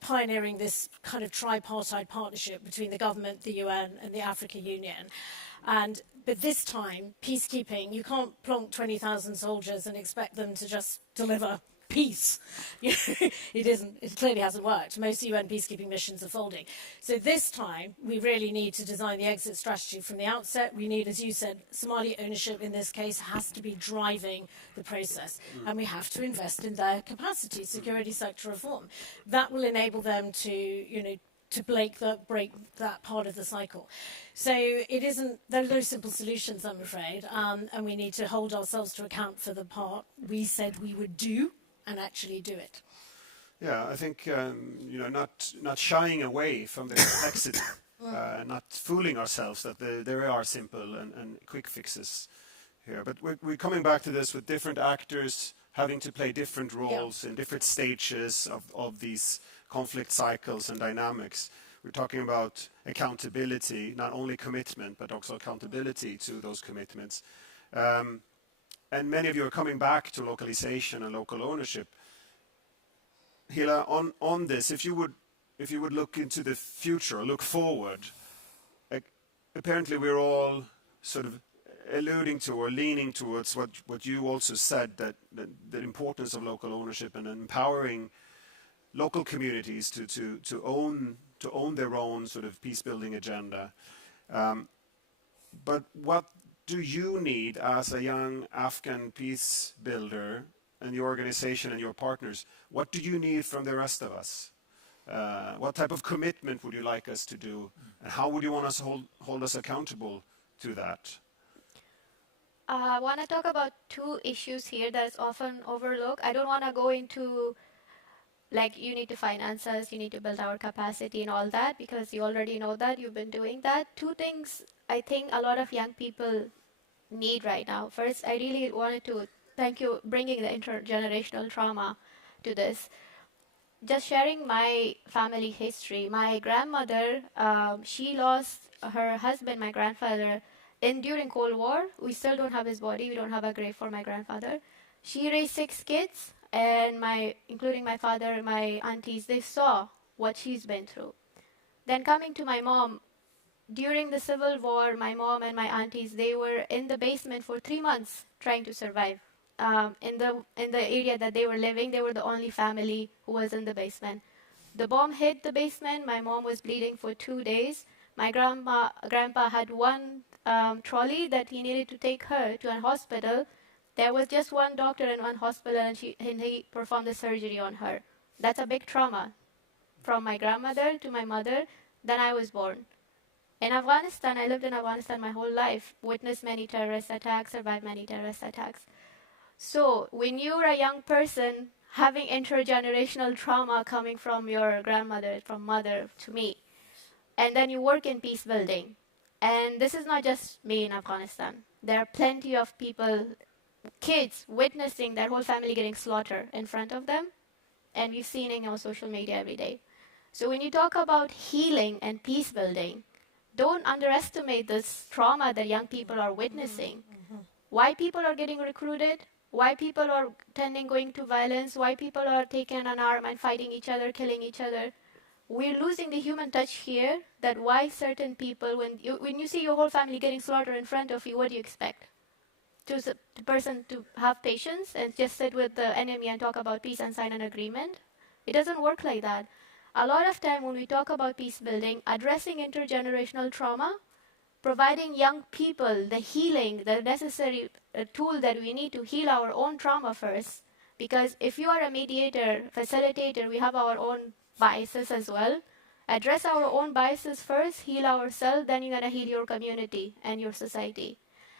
pioneering this kind of tripartite partnership between the government, the UN, and the African Union. But this time, peacekeeping, you can't plonk 20,000 soldiers and expect them to just deliver peace. It clearly hasn't worked. Most UN peacekeeping missions are folding. So this time, we really need to design the exit strategy from the outset. We need, as you said, Somali ownership in this case has to be driving the process. And we have to invest in their capacity, security sector reform. That will enable them to, to break that part of the cycle. So there are no simple solutions, I'm afraid, and we need to hold ourselves to account for the part we said we would do and actually do it. Yeah, I think not shying away from the complexity, not fooling ourselves that there are simple and quick fixes here. But we're coming back to this with different actors having to play different roles in different stages of these conflict cycles and dynamics. We're talking about accountability, not only commitment, but also accountability to those commitments. And many of you are coming back to localization and local ownership. Hila, on this, if you would look into the future, look forward, apparently we're all sort of alluding to or leaning towards what you also said, that the importance of local ownership and empowering local communities to own their own sort of peace-building agenda. But what do you need as a young Afghan peace builder and your organization and your partners? What do you need from the rest of us? What type of commitment would you like us to do? And how would you want us to hold us accountable to that? I want to talk about two issues here that is often overlooked. I don't want to go into you need to finance us, you need to build our capacity and all that, because you already know that, you've been doing that. Two things I think a lot of young people need right now. First, I really wanted to thank you bringing the intergenerational trauma to this. Just sharing my family history. My grandmother, she lost her husband, my grandfather, during Cold War. We still don't have his body. We don't have a grave for my grandfather. She raised 6 kids, and including my father and my aunties, they saw what she's been through. Then coming to my mom, during the Civil War, my mom and my aunties, they were in the basement for 3 months trying to survive. In the area that they were living, they were the only family who was in the basement. The bomb hit the basement. My mom was bleeding for 2 days. My grandpa had one trolley that he needed to take her to a hospital. There was just one doctor in one hospital, and he performed the surgery on her. That's a big trauma. From my grandmother to my mother, then I was born. In Afghanistan, I lived in Afghanistan my whole life, witnessed many terrorist attacks, survived many terrorist attacks. So when you're a young person having intergenerational trauma coming from your grandmother, from mother to me, and then you work in peace building, and this is not just me in Afghanistan. There are plenty of people, kids, witnessing their whole family getting slaughtered in front of them, and we've seen it on social media every day. So when you talk about healing and peace building, don't underestimate this trauma that young people are witnessing. Why people are getting recruited, why people are going to violence, why people are taking an arm and fighting each other, killing each other. We're losing the human touch here, that why certain people, when you see your whole family getting slaughtered in front of you, what do you expect? The person to have patience and just sit with the enemy and talk about peace and sign an agreement? It doesn't work like that. A lot of time when we talk about peace building, addressing intergenerational trauma, providing young people the healing, the necessary tool that we need to heal our own trauma first. Because if you are a mediator, facilitator, we have our own biases as well. Address our own biases first, heal ourselves, then you're going to heal your community and your society.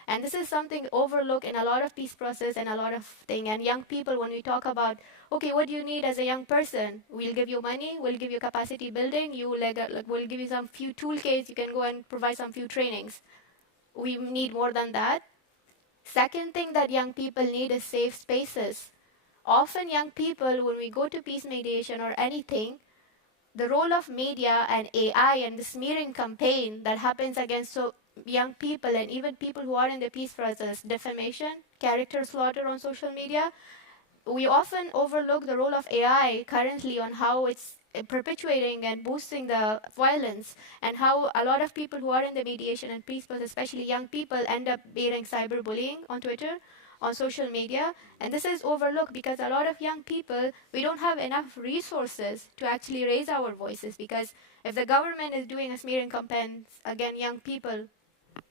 And this is something overlooked in a lot of peace process and a lot of things. And young people, when we talk about, okay, what do you need as a young person? We'll give you money, we'll give you capacity building, we'll give you some few toolkits, you can go and provide some few trainings. We need more than that. Second thing that young people need is safe spaces. Often young people, when we go to peace mediation or anything, the role of media and AI and the smearing campaign that happens against young people and even people who are in the peace process, defamation, character slaughter on social media, we often overlook the role of AI currently on how it's perpetuating and boosting the violence, and how a lot of people who are in the mediation and peace process, especially young people, end up being cyberbullying on Twitter, on social media. And this is overlooked because a lot of young people, we don't have enough resources to actually raise our voices, because if the government is doing a smearing campaigns against young people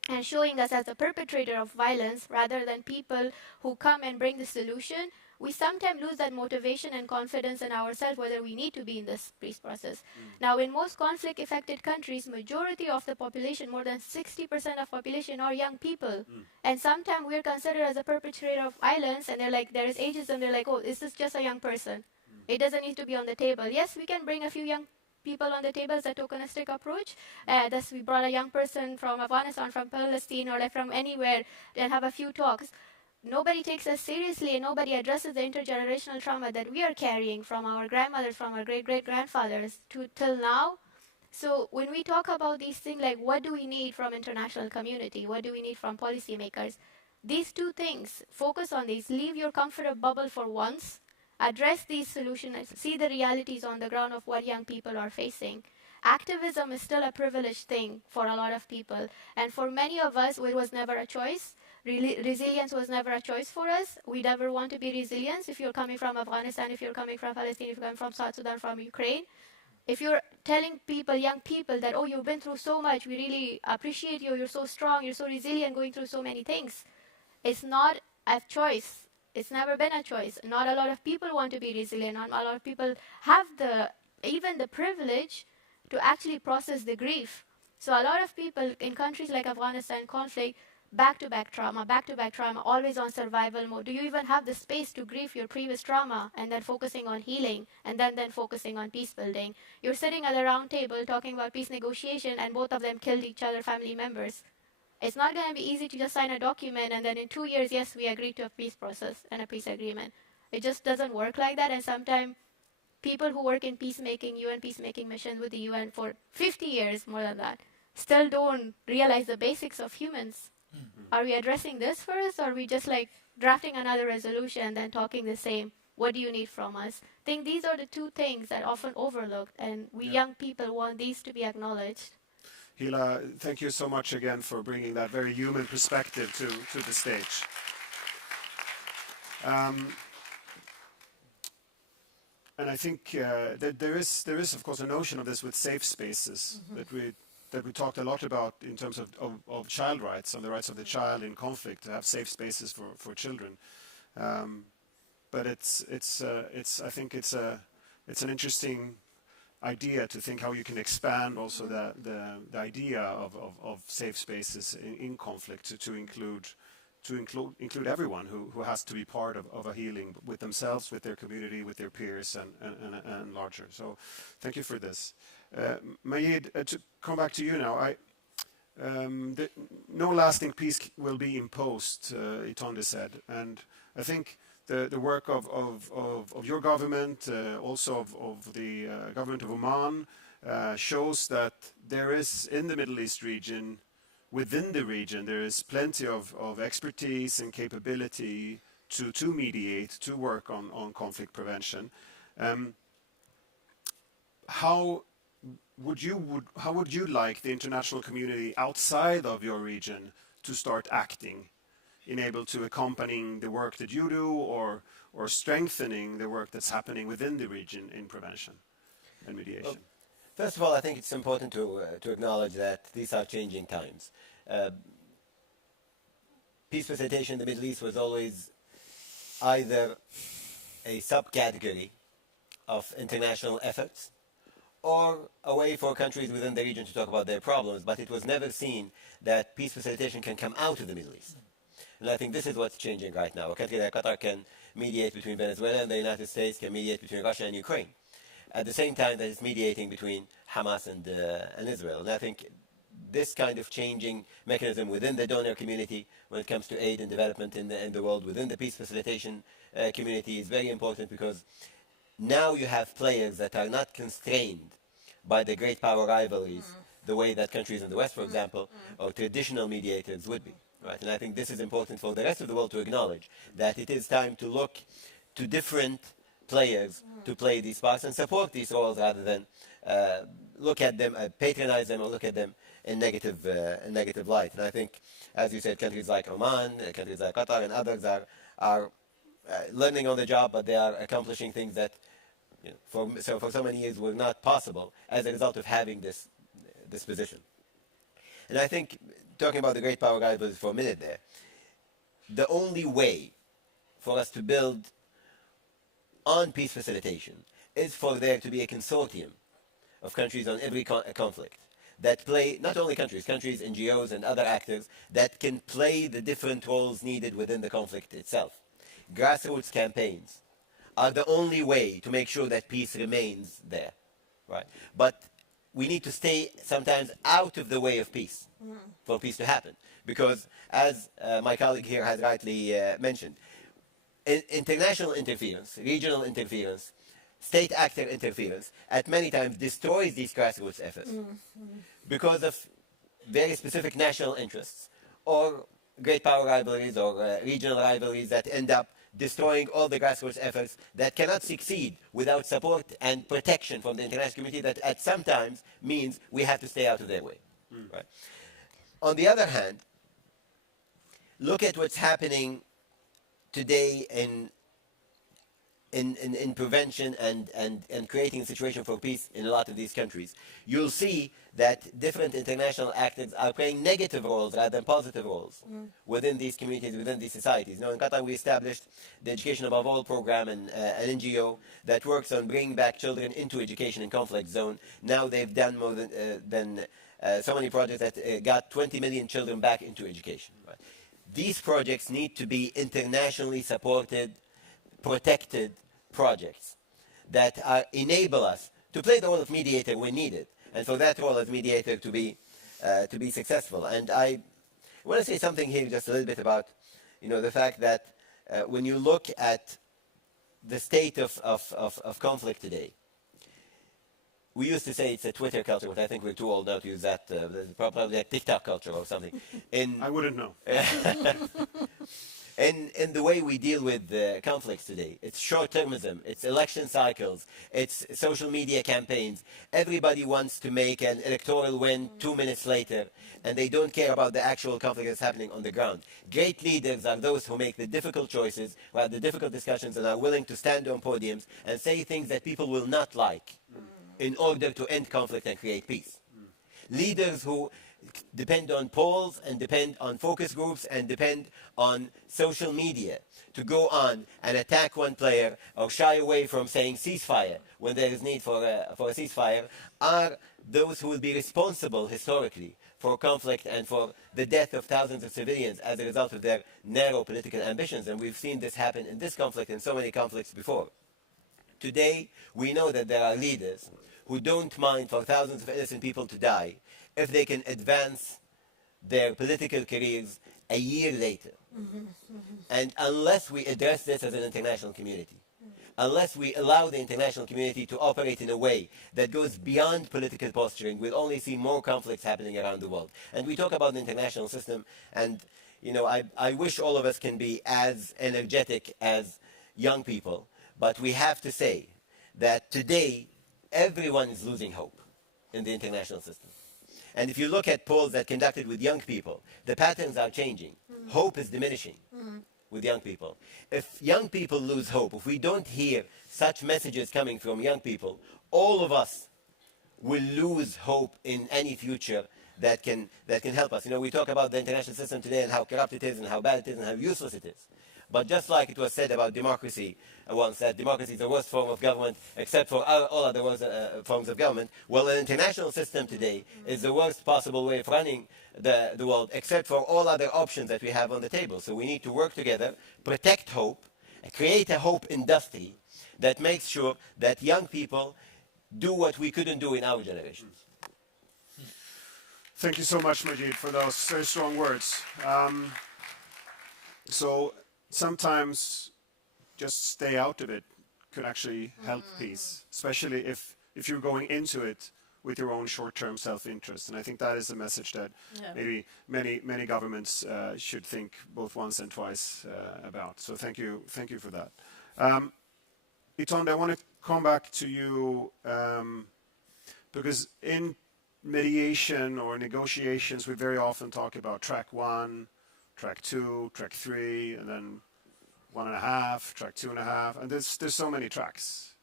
and showing us as a perpetrator of violence rather than people who come and bring the solution, we sometimes lose that motivation and confidence in ourselves whether we need to be in this peace process. Now, in most conflict-affected countries, majority of the population, more than 60% of population, are young people. And sometimes we're considered as a perpetrator of violence, and they're like, there is ageism, they're like, oh, is this just a young person? It doesn't need to be on the table. Yes, we can bring a few young people on the table as a tokenistic approach. Thus, we brought a young person from Afghanistan, from Palestine, or like from anywhere, and have a few talks. Nobody takes us seriously, and nobody addresses the intergenerational trauma that we are carrying from our grandmothers, from our great-great-grandfathers till now. So when we talk about these things, like what do we need from international community? What do we need from policymakers? These two things, focus on these. Leave your comfortable bubble for once. Address these solutions. See the realities on the ground of what young people are facing. Activism is still a privileged thing for a lot of people. And for many of us, it was never a choice. Resilience was never a choice for us. We never want to be resilient. If you're coming from Afghanistan, if you're coming from Palestine, if you're coming from South Sudan, from Ukraine, if you're telling people, young people, that, oh, you've been through so much, we really appreciate you, you're so strong, you're so resilient, going through so many things. It's not a choice. It's never been a choice. Not a lot of people want to be resilient. Not a lot of people have even the privilege to actually process the grief. So a lot of people in countries like Afghanistan conflict, back-to-back trauma, always on survival mode. Do you even have the space to grieve your previous trauma and then focusing on healing and then focusing on peace building? You're sitting at a round table talking about peace negotiation and both of them killed each other, family members. It's not going to be easy to just sign a document and then in 2 years, yes, we agree to a peace process and a peace agreement. It just doesn't work like that. And sometimes people who work in peacemaking, UN peacemaking missions with the UN for 50 years, more than that, still don't realize the basics of humans. Are we addressing this first, or are we just like drafting another resolution and then talking the same? What do you need from us? I think these are the two things that are often overlooked, and we young people want these to be acknowledged. Hila, thank you so much again for bringing that very human perspective to the stage. And I think that there is, of course, a notion of this with safe spaces that we talked a lot about in terms of child rights, and the rights of the child in conflict, to have safe spaces for children. But I think it's an interesting idea to think how you can expand also the idea of safe spaces in conflict to include everyone who has to be part of a healing with themselves, with their community, with their peers, and larger. So thank you for this. Majid, to come back to you now, no lasting peace will be imposed, Itonde said, and I think the work of your government, also of the government of Oman, shows that there is, in the Middle East region, within the region, there is plenty of expertise and capability to mediate, to work on conflict prevention. How would you like the international community outside of your region to start acting, able to accompanying the work that you do, or strengthening the work that's happening within the region in prevention and mediation? Well, first of all, I think it's important to acknowledge that these are changing times. Peace facilitation in the Middle East was always either a subcategory of international efforts or a way for countries within the region to talk about their problems, but it was never seen that peace facilitation can come out of the Middle East. And I think this is what's changing right now. A country like Qatar can mediate between Venezuela and the United States, can mediate between Russia and Ukraine, at the same time that it's mediating between Hamas and Israel. And I think this kind of changing mechanism within the donor community when it comes to aid and development in the world, within the peace facilitation community, is very important, because now you have players that are not constrained by the great power rivalries the way that countries in the West, for example, or traditional mediators would be. Right? And I think this is important for the rest of the world to acknowledge, that it is time to look to different players to play these parts and support these roles, rather than look at them, patronize them, or look at them in negative light. And I think, as you said, countries like Oman, countries like Qatar, and others are learning on the job, but they are accomplishing things that, for so many years were not possible as a result of having this position. And I think, talking about the great power rivalries for a minute there, the only way for us to build on peace facilitation is for there to be a consortium of countries on every conflict that play, not only countries, NGOs and other actors that can play the different roles needed within the conflict itself. Grassroots campaigns are the only way to make sure that peace remains there, right? But we need to stay sometimes out of the way of peace for peace to happen, because, as my colleague here has rightly mentioned, international interference, regional interference, state actor interference, at many times destroys these grassroots efforts because of very specific national interests or great power rivalries or regional rivalries that end up destroying all the grassroots efforts that cannot succeed without support and protection from the international community, that at some times means we have to stay out of their way. Right? On the other hand, look at what's happening today in prevention and creating a situation for peace in a lot of these countries. You'll see that different international actors are playing negative roles rather than positive roles within these communities, within these societies. Now, in Qatar, we established the Education Above All program, and an NGO that works on bringing back children into education in conflict zone. Now they've done more than so many projects that got 20 million children back into education. Right? These projects need to be internationally supported, protected projects that enable us to play the role of mediator when needed, and for that role as mediator to be successful. And I want to say something here just a little bit about the fact that when you look at the state of conflict today, we used to say it's a Twitter culture, but I think we're too old now to use that. Probably a TikTok culture or something. I wouldn't know. In the way we deal with conflicts today, it's short-termism, it's election cycles, it's social media campaigns. Everybody wants to make an electoral win 2 minutes later, and they don't care about the actual conflict that's happening on the ground. Great leaders are those who make the difficult choices, who have the difficult discussions, and are willing to stand on podiums and say things that people will not like in order to end conflict and create peace. Leaders who depend on polls and depend on focus groups and depend on social media to go on and attack one player or shy away from saying ceasefire when there is need for a ceasefire are those who will be responsible historically for conflict and for the death of thousands of civilians as a result of their narrow political ambitions. And we've seen this happen in this conflict and so many conflicts before. Today, we know that there are leaders who don't mind for thousands of innocent people to die if they can advance their political careers a year later. And unless we address this as an international community, unless we allow the international community to operate in a way that goes beyond political posturing, we'll only see more conflicts happening around the world. And we talk about the international system, and I wish all of us can be as energetic as young people, but we have to say that today everyone is losing hope in the international system. And if you look at polls that conducted with young people, the patterns are changing. Hope is diminishing with young people. If young people lose hope, if we don't hear such messages coming from young people, all of us will lose hope in any future that can help us. We talk about the international system today and how corrupt it is and how bad it is and how useless it is. But just like it was said about democracy once, that democracy is the worst form of government except for all other worst, forms of government, well, an international system today is the worst possible way of running the world except for all other options that we have on the table. So we need to work together, protect hope, create a hope industry that makes sure that young people do what we couldn't do in our generations. Thank you so much, Majid, for those very strong words. So sometimes just stay out of it could actually help peace, especially if you're going into it with your own short-term self-interest. And I think that is a message that maybe many governments should think both once and twice about. So thank you for that. Itonde, I want to come back to you because in mediation or negotiations, we very often talk about track 1, track 2, track 3, and then 1.5, track 2.5, and there's so many tracks.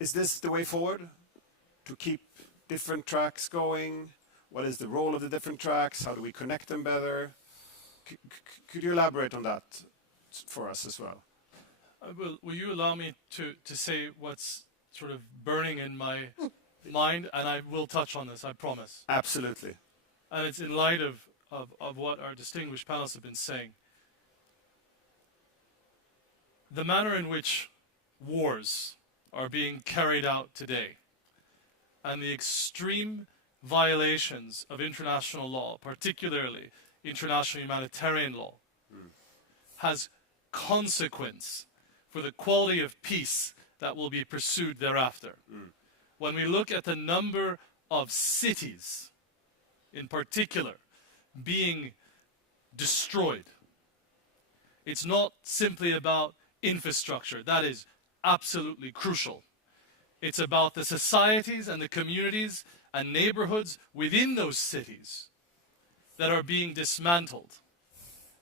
Is this the way forward? To keep different tracks going? What is the role of the different tracks? How do we connect them better? Could you elaborate on that for us as well? Will you allow me to say what's sort of burning in my mind? And I will touch on this, I promise. Absolutely. And it's in light of what our distinguished panelists have been saying. The manner in which wars are being carried out today and the extreme violations of international law, particularly international humanitarian law, has consequence for the quality of peace that will be pursued thereafter. When we look at the number of cities, in particular, being destroyed, it's not simply about infrastructure. That is absolutely crucial. It's about the societies and the communities and neighborhoods within those cities that are being dismantled,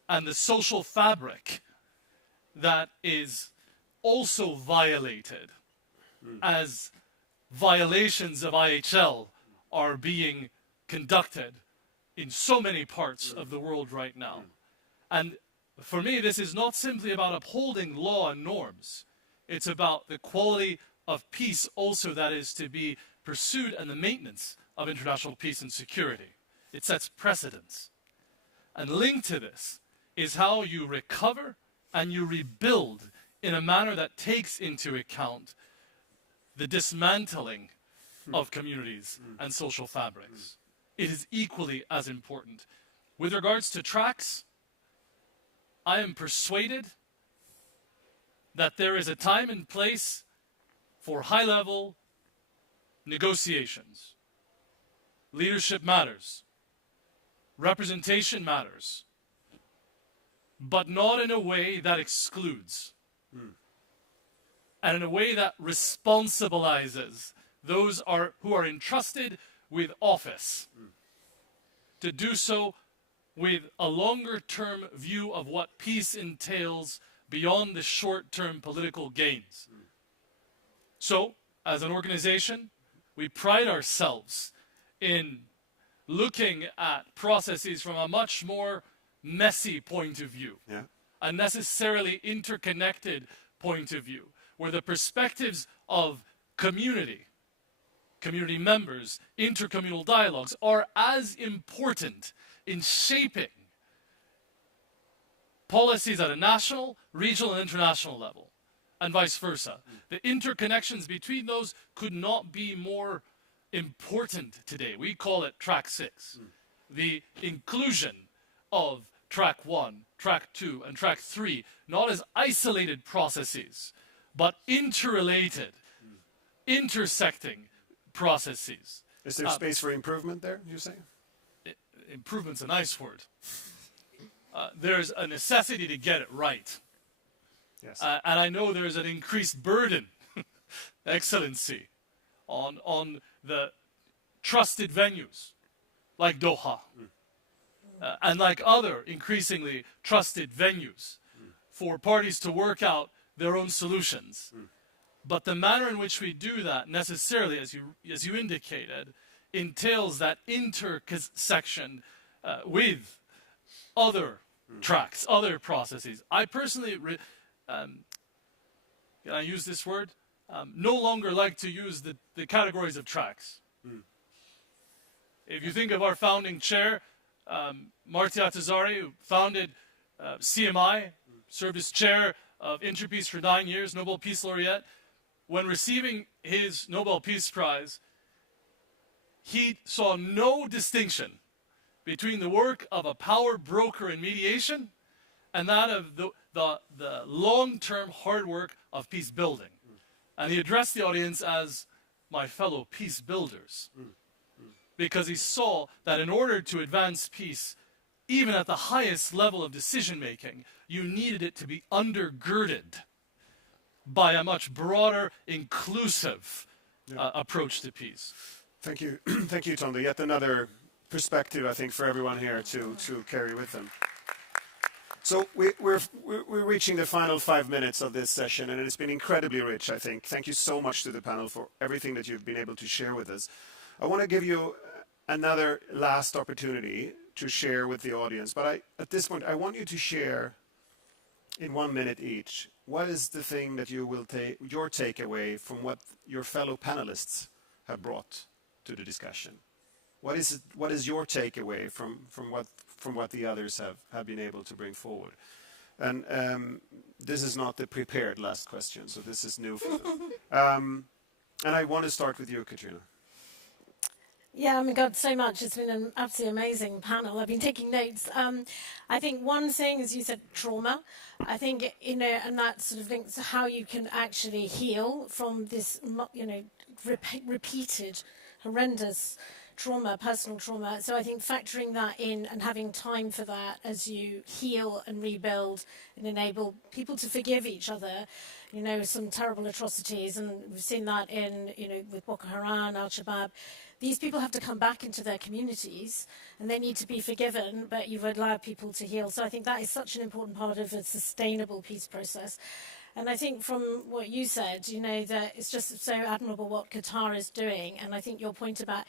and the social fabric that is also violated as violations of IHL are being conducted in so many parts of the world right now. And for me, this is not simply about upholding law and norms. It's about the quality of peace also that is to be pursued and the maintenance of international peace and security. It sets precedents. And linked to this is how you recover and you rebuild in a manner that takes into account the dismantling of communities and social fabrics. It is equally as important. With regards to tracks, I am persuaded that there is a time and place for high-level negotiations. Leadership matters. Representation matters. But not in a way that excludes. And in a way that responsibilizes those who are entrusted with office. To do so with a longer-term view of what peace entails beyond the short-term political gains. So, as an organization, we pride ourselves in looking at processes from a much more messy point of view, Yeah. a necessarily interconnected point of view, where the perspectives of community members, intercommunal dialogues are as important in shaping policies at a national, regional, and international level, and vice versa. The interconnections between those could not be more important today. We call it track 6. The inclusion of track 1, track 2, and track 3, not as isolated processes, but interrelated, intersecting processes. Is there space for improvement there, you say? Improvement's a nice word. There's a necessity to get it right. Yes. And I know there's an increased burden, excellency, on the trusted venues like Doha and like other increasingly trusted venues for parties to work out their own solutions. But the manner in which we do that necessarily, as you indicated, entails that intersection with other tracks, other processes. I personally, can I use this word? No longer like to use the categories of tracks. If you think of our founding chair, Marty Atazari, who founded CMI, served as chair of Interpeace for 9 years, Nobel Peace Laureate. When receiving his Nobel Peace Prize, he saw no distinction between the work of a power broker in mediation and that of the long-term hard work of peace building. And he addressed the audience as my fellow peace builders, because he saw that in order to advance peace, even at the highest level of decision-making, you needed it to be undergirded by a much broader, inclusive approach to peace. Thank you. Thank you, Tondo. Yet another perspective, I think, for everyone here to carry with them. So we're reaching the final 5 minutes of this session, and it's been incredibly rich, I think. Thank you so much to the panel for everything that you've been able to share with us. I want to give you another last opportunity to share with the audience, but at this point, I want you to share in 1 minute each. What is the thing that you will your takeaway from what your fellow panelists have brought to the discussion? What is your takeaway from what the others have been able to bring forward? And this is not the prepared last question, so this is new for them. And I want to start with you, Katrina. Yeah, oh my God, so much. It's been an absolutely amazing panel. I've been taking notes. I think one thing, as you said, trauma. I think, and that sort of links to how you can actually heal from this, repeated, horrendous trauma, personal trauma. So I think factoring that in and having time for that as you heal and rebuild and enable people to forgive each other, some terrible atrocities. And we've seen that in, with Boko Haram, Al-Shabaab. These people have to come back into their communities and they need to be forgiven, but you've allowed people to heal. So I think that is such an important part of a sustainable peace process. And I think from what you said, that it's just so admirable what Qatar is doing. And I think your point about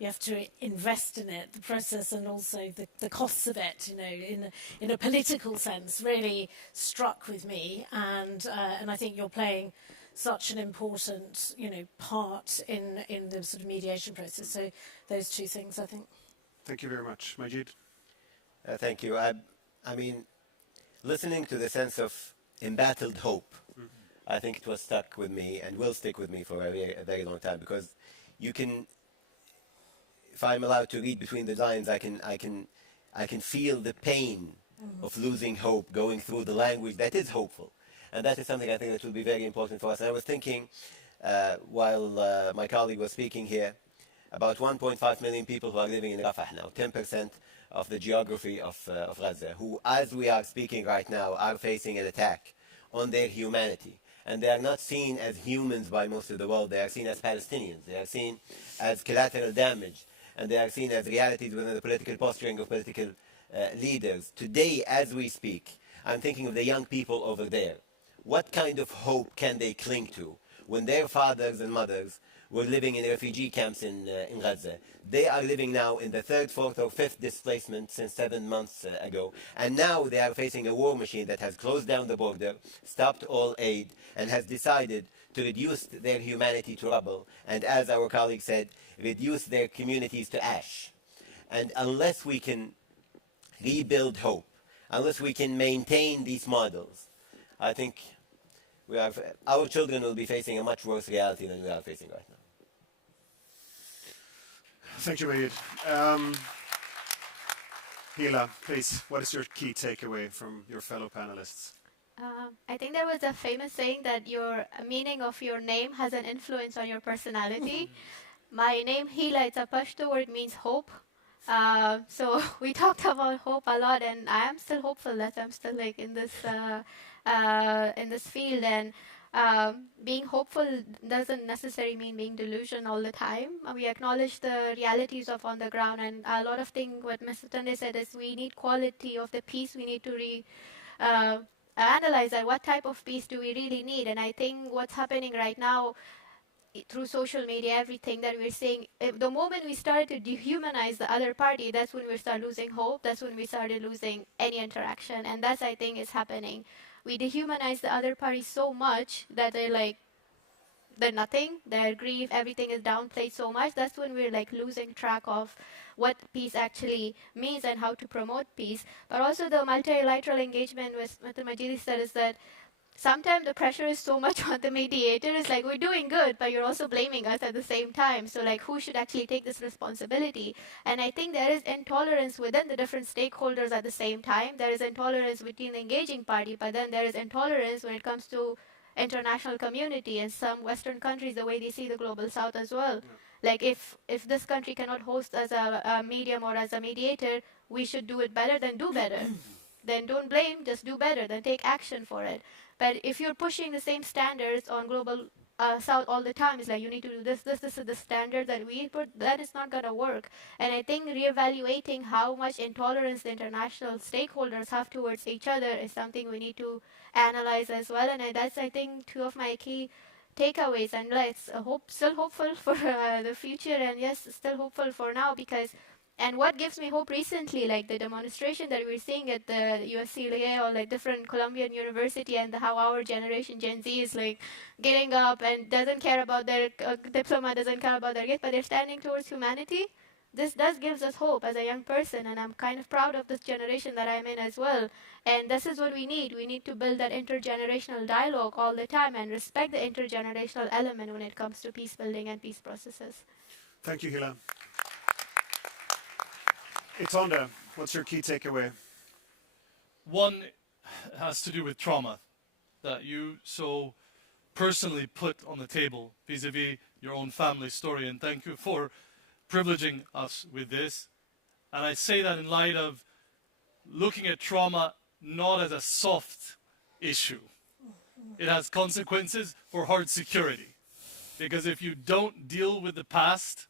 you have to invest in it, the process, and also the costs of it, in a political sense, really struck with me. And I think you're playing such an important, part in the sort of mediation process. So those two things, I think. Thank you very much. Majid? Thank you. I mean, listening to the sense of embattled hope, I think it was stuck with me and will stick with me for a very long time, because you can, if I'm allowed to read between the lines, I can feel the pain of losing hope going through the language that is hopeful. And that is something I think that will be very important for us. And I was thinking, while my colleague was speaking here, about 1.5 million people who are living in Rafah now, 10% of the geography of Gaza, who, as we are speaking right now, are facing an attack on their humanity. And they are not seen as humans by most of the world. They are seen as Palestinians. They are seen as collateral damage. And they are seen as realities within the political posturing of political leaders. Today, as we speak, I'm thinking of the young people over there. What kind of hope can they cling to when their fathers and mothers were living in refugee camps in Gaza. They are living now in the third, fourth, or fifth displacement since 7 months ago. And now they are facing a war machine that has closed down the border, stopped all aid, and has decided to reduce their humanity to rubble. And as our colleague said, reduce their communities to ash. And unless we can rebuild hope, unless we can maintain these models, I think our children will be facing a much worse reality than we are facing right now. Thank you, Majid. Hila, please, what is your key takeaway from your fellow panelists? I think there was a famous saying that your meaning of your name has an influence on your personality. My name, Hila, it's a Pashto word, means hope. So we talked about hope a lot, and I am still hopeful that I'm still like in this field. And being hopeful doesn't necessarily mean being delusional all the time. We acknowledge the realities of on the ground, and a lot of things what Mr. Tunde said is we need quality of the peace. We need to analyze that. What type of peace do we really need? And I think what's happening right now through social media, everything that we're seeing, the moment we started to dehumanize the other party, that's when we start losing hope. That's when we started losing any interaction. And that's, I think, is happening. We dehumanize the other party so much that they're nothing, their grief, everything is downplayed so much. That's when we're like losing track of what peace actually means and how to promote peace. But also the multilateral engagement, with Mr. Majidi said, is that sometimes the pressure is so much on the mediator. It's like, we're doing good, but you're also blaming us at the same time. So like, who should actually take this responsibility? And I think there is intolerance within the different stakeholders at the same time. There is intolerance between the engaging party, but then there is intolerance when it comes to international community and some Western countries, the way they see the global South as well. Yeah. Like, if this country cannot host as a medium or as a mediator, we should do it better, then do better. Then don't blame, just do better, then take action for it. But if you're pushing the same standards on global South all the time, it's like you need to do this is the standard that we put, that is not going to work. And I think reevaluating how much intolerance the international stakeholders have towards each other is something we need to analyze as well. And that's, I think, two of my key takeaways. And let's still hopeful for the future, and yes, still hopeful for now, because and what gives me hope recently, like the demonstration that we're seeing at the USCLA or like different Colombian university, and how our generation, Gen Z, is like getting up and doesn't care about their diploma, doesn't care about their gift, but they're standing towards humanity. This does gives us hope as a young person, and I'm kind of proud of this generation that I'm in as well. And this is what we need. We need to build that intergenerational dialogue all the time and respect the intergenerational element when it comes to peace building and peace processes. Thank you, Hila. Itonde, what's your key takeaway? One has to do with trauma that you so personally put on the table vis-a-vis your own family story, and thank you for privileging us with this. And I say that in light of looking at trauma not as a soft issue. It has consequences for hard security. Because if you don't deal with the past,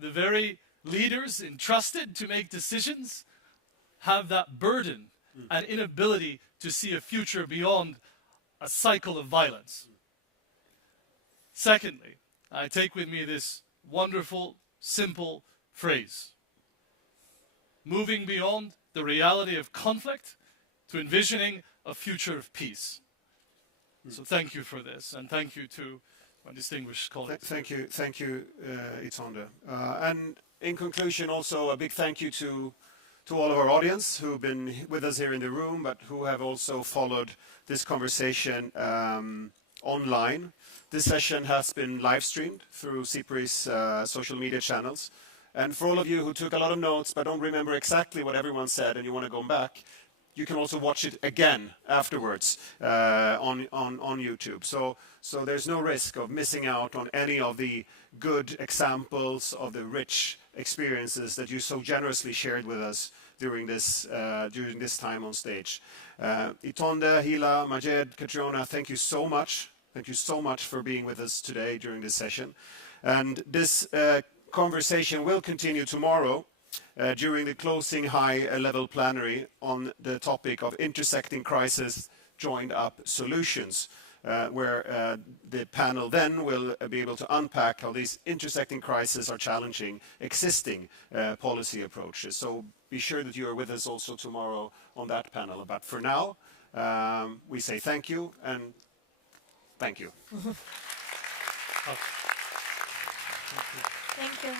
the very leaders entrusted to make decisions have that burden and inability to see a future beyond a cycle of violence. Secondly, I take with me this wonderful, simple phrase: moving beyond the reality of conflict to envisioning a future of peace. So thank you for this, and thank you to my distinguished colleagues. Thank you, Itonde. And in conclusion, also a big thank you to all of our audience who've been with us here in the room, but who have also followed this conversation online. This session has been live streamed through CIPRI's social media channels. And for all of you who took a lot of notes but don't remember exactly what everyone said and you want to go back, you can also watch it again afterwards on YouTube. So there's no risk of missing out on any of the good examples of the rich experiences that you so generously shared with us during this time on stage. Itonde, Hila, Majed, Catriona, thank you so much. Thank you so much for being with us today during this session. And this conversation will continue tomorrow during the closing high-level plenary on the topic of intersecting crisis, joined up solutions. where the panel then will be able to unpack how these intersecting crises are challenging existing policy approaches. So be sure that you are with us also tomorrow on that panel. But for now, we say thank you and thank you. Thank you.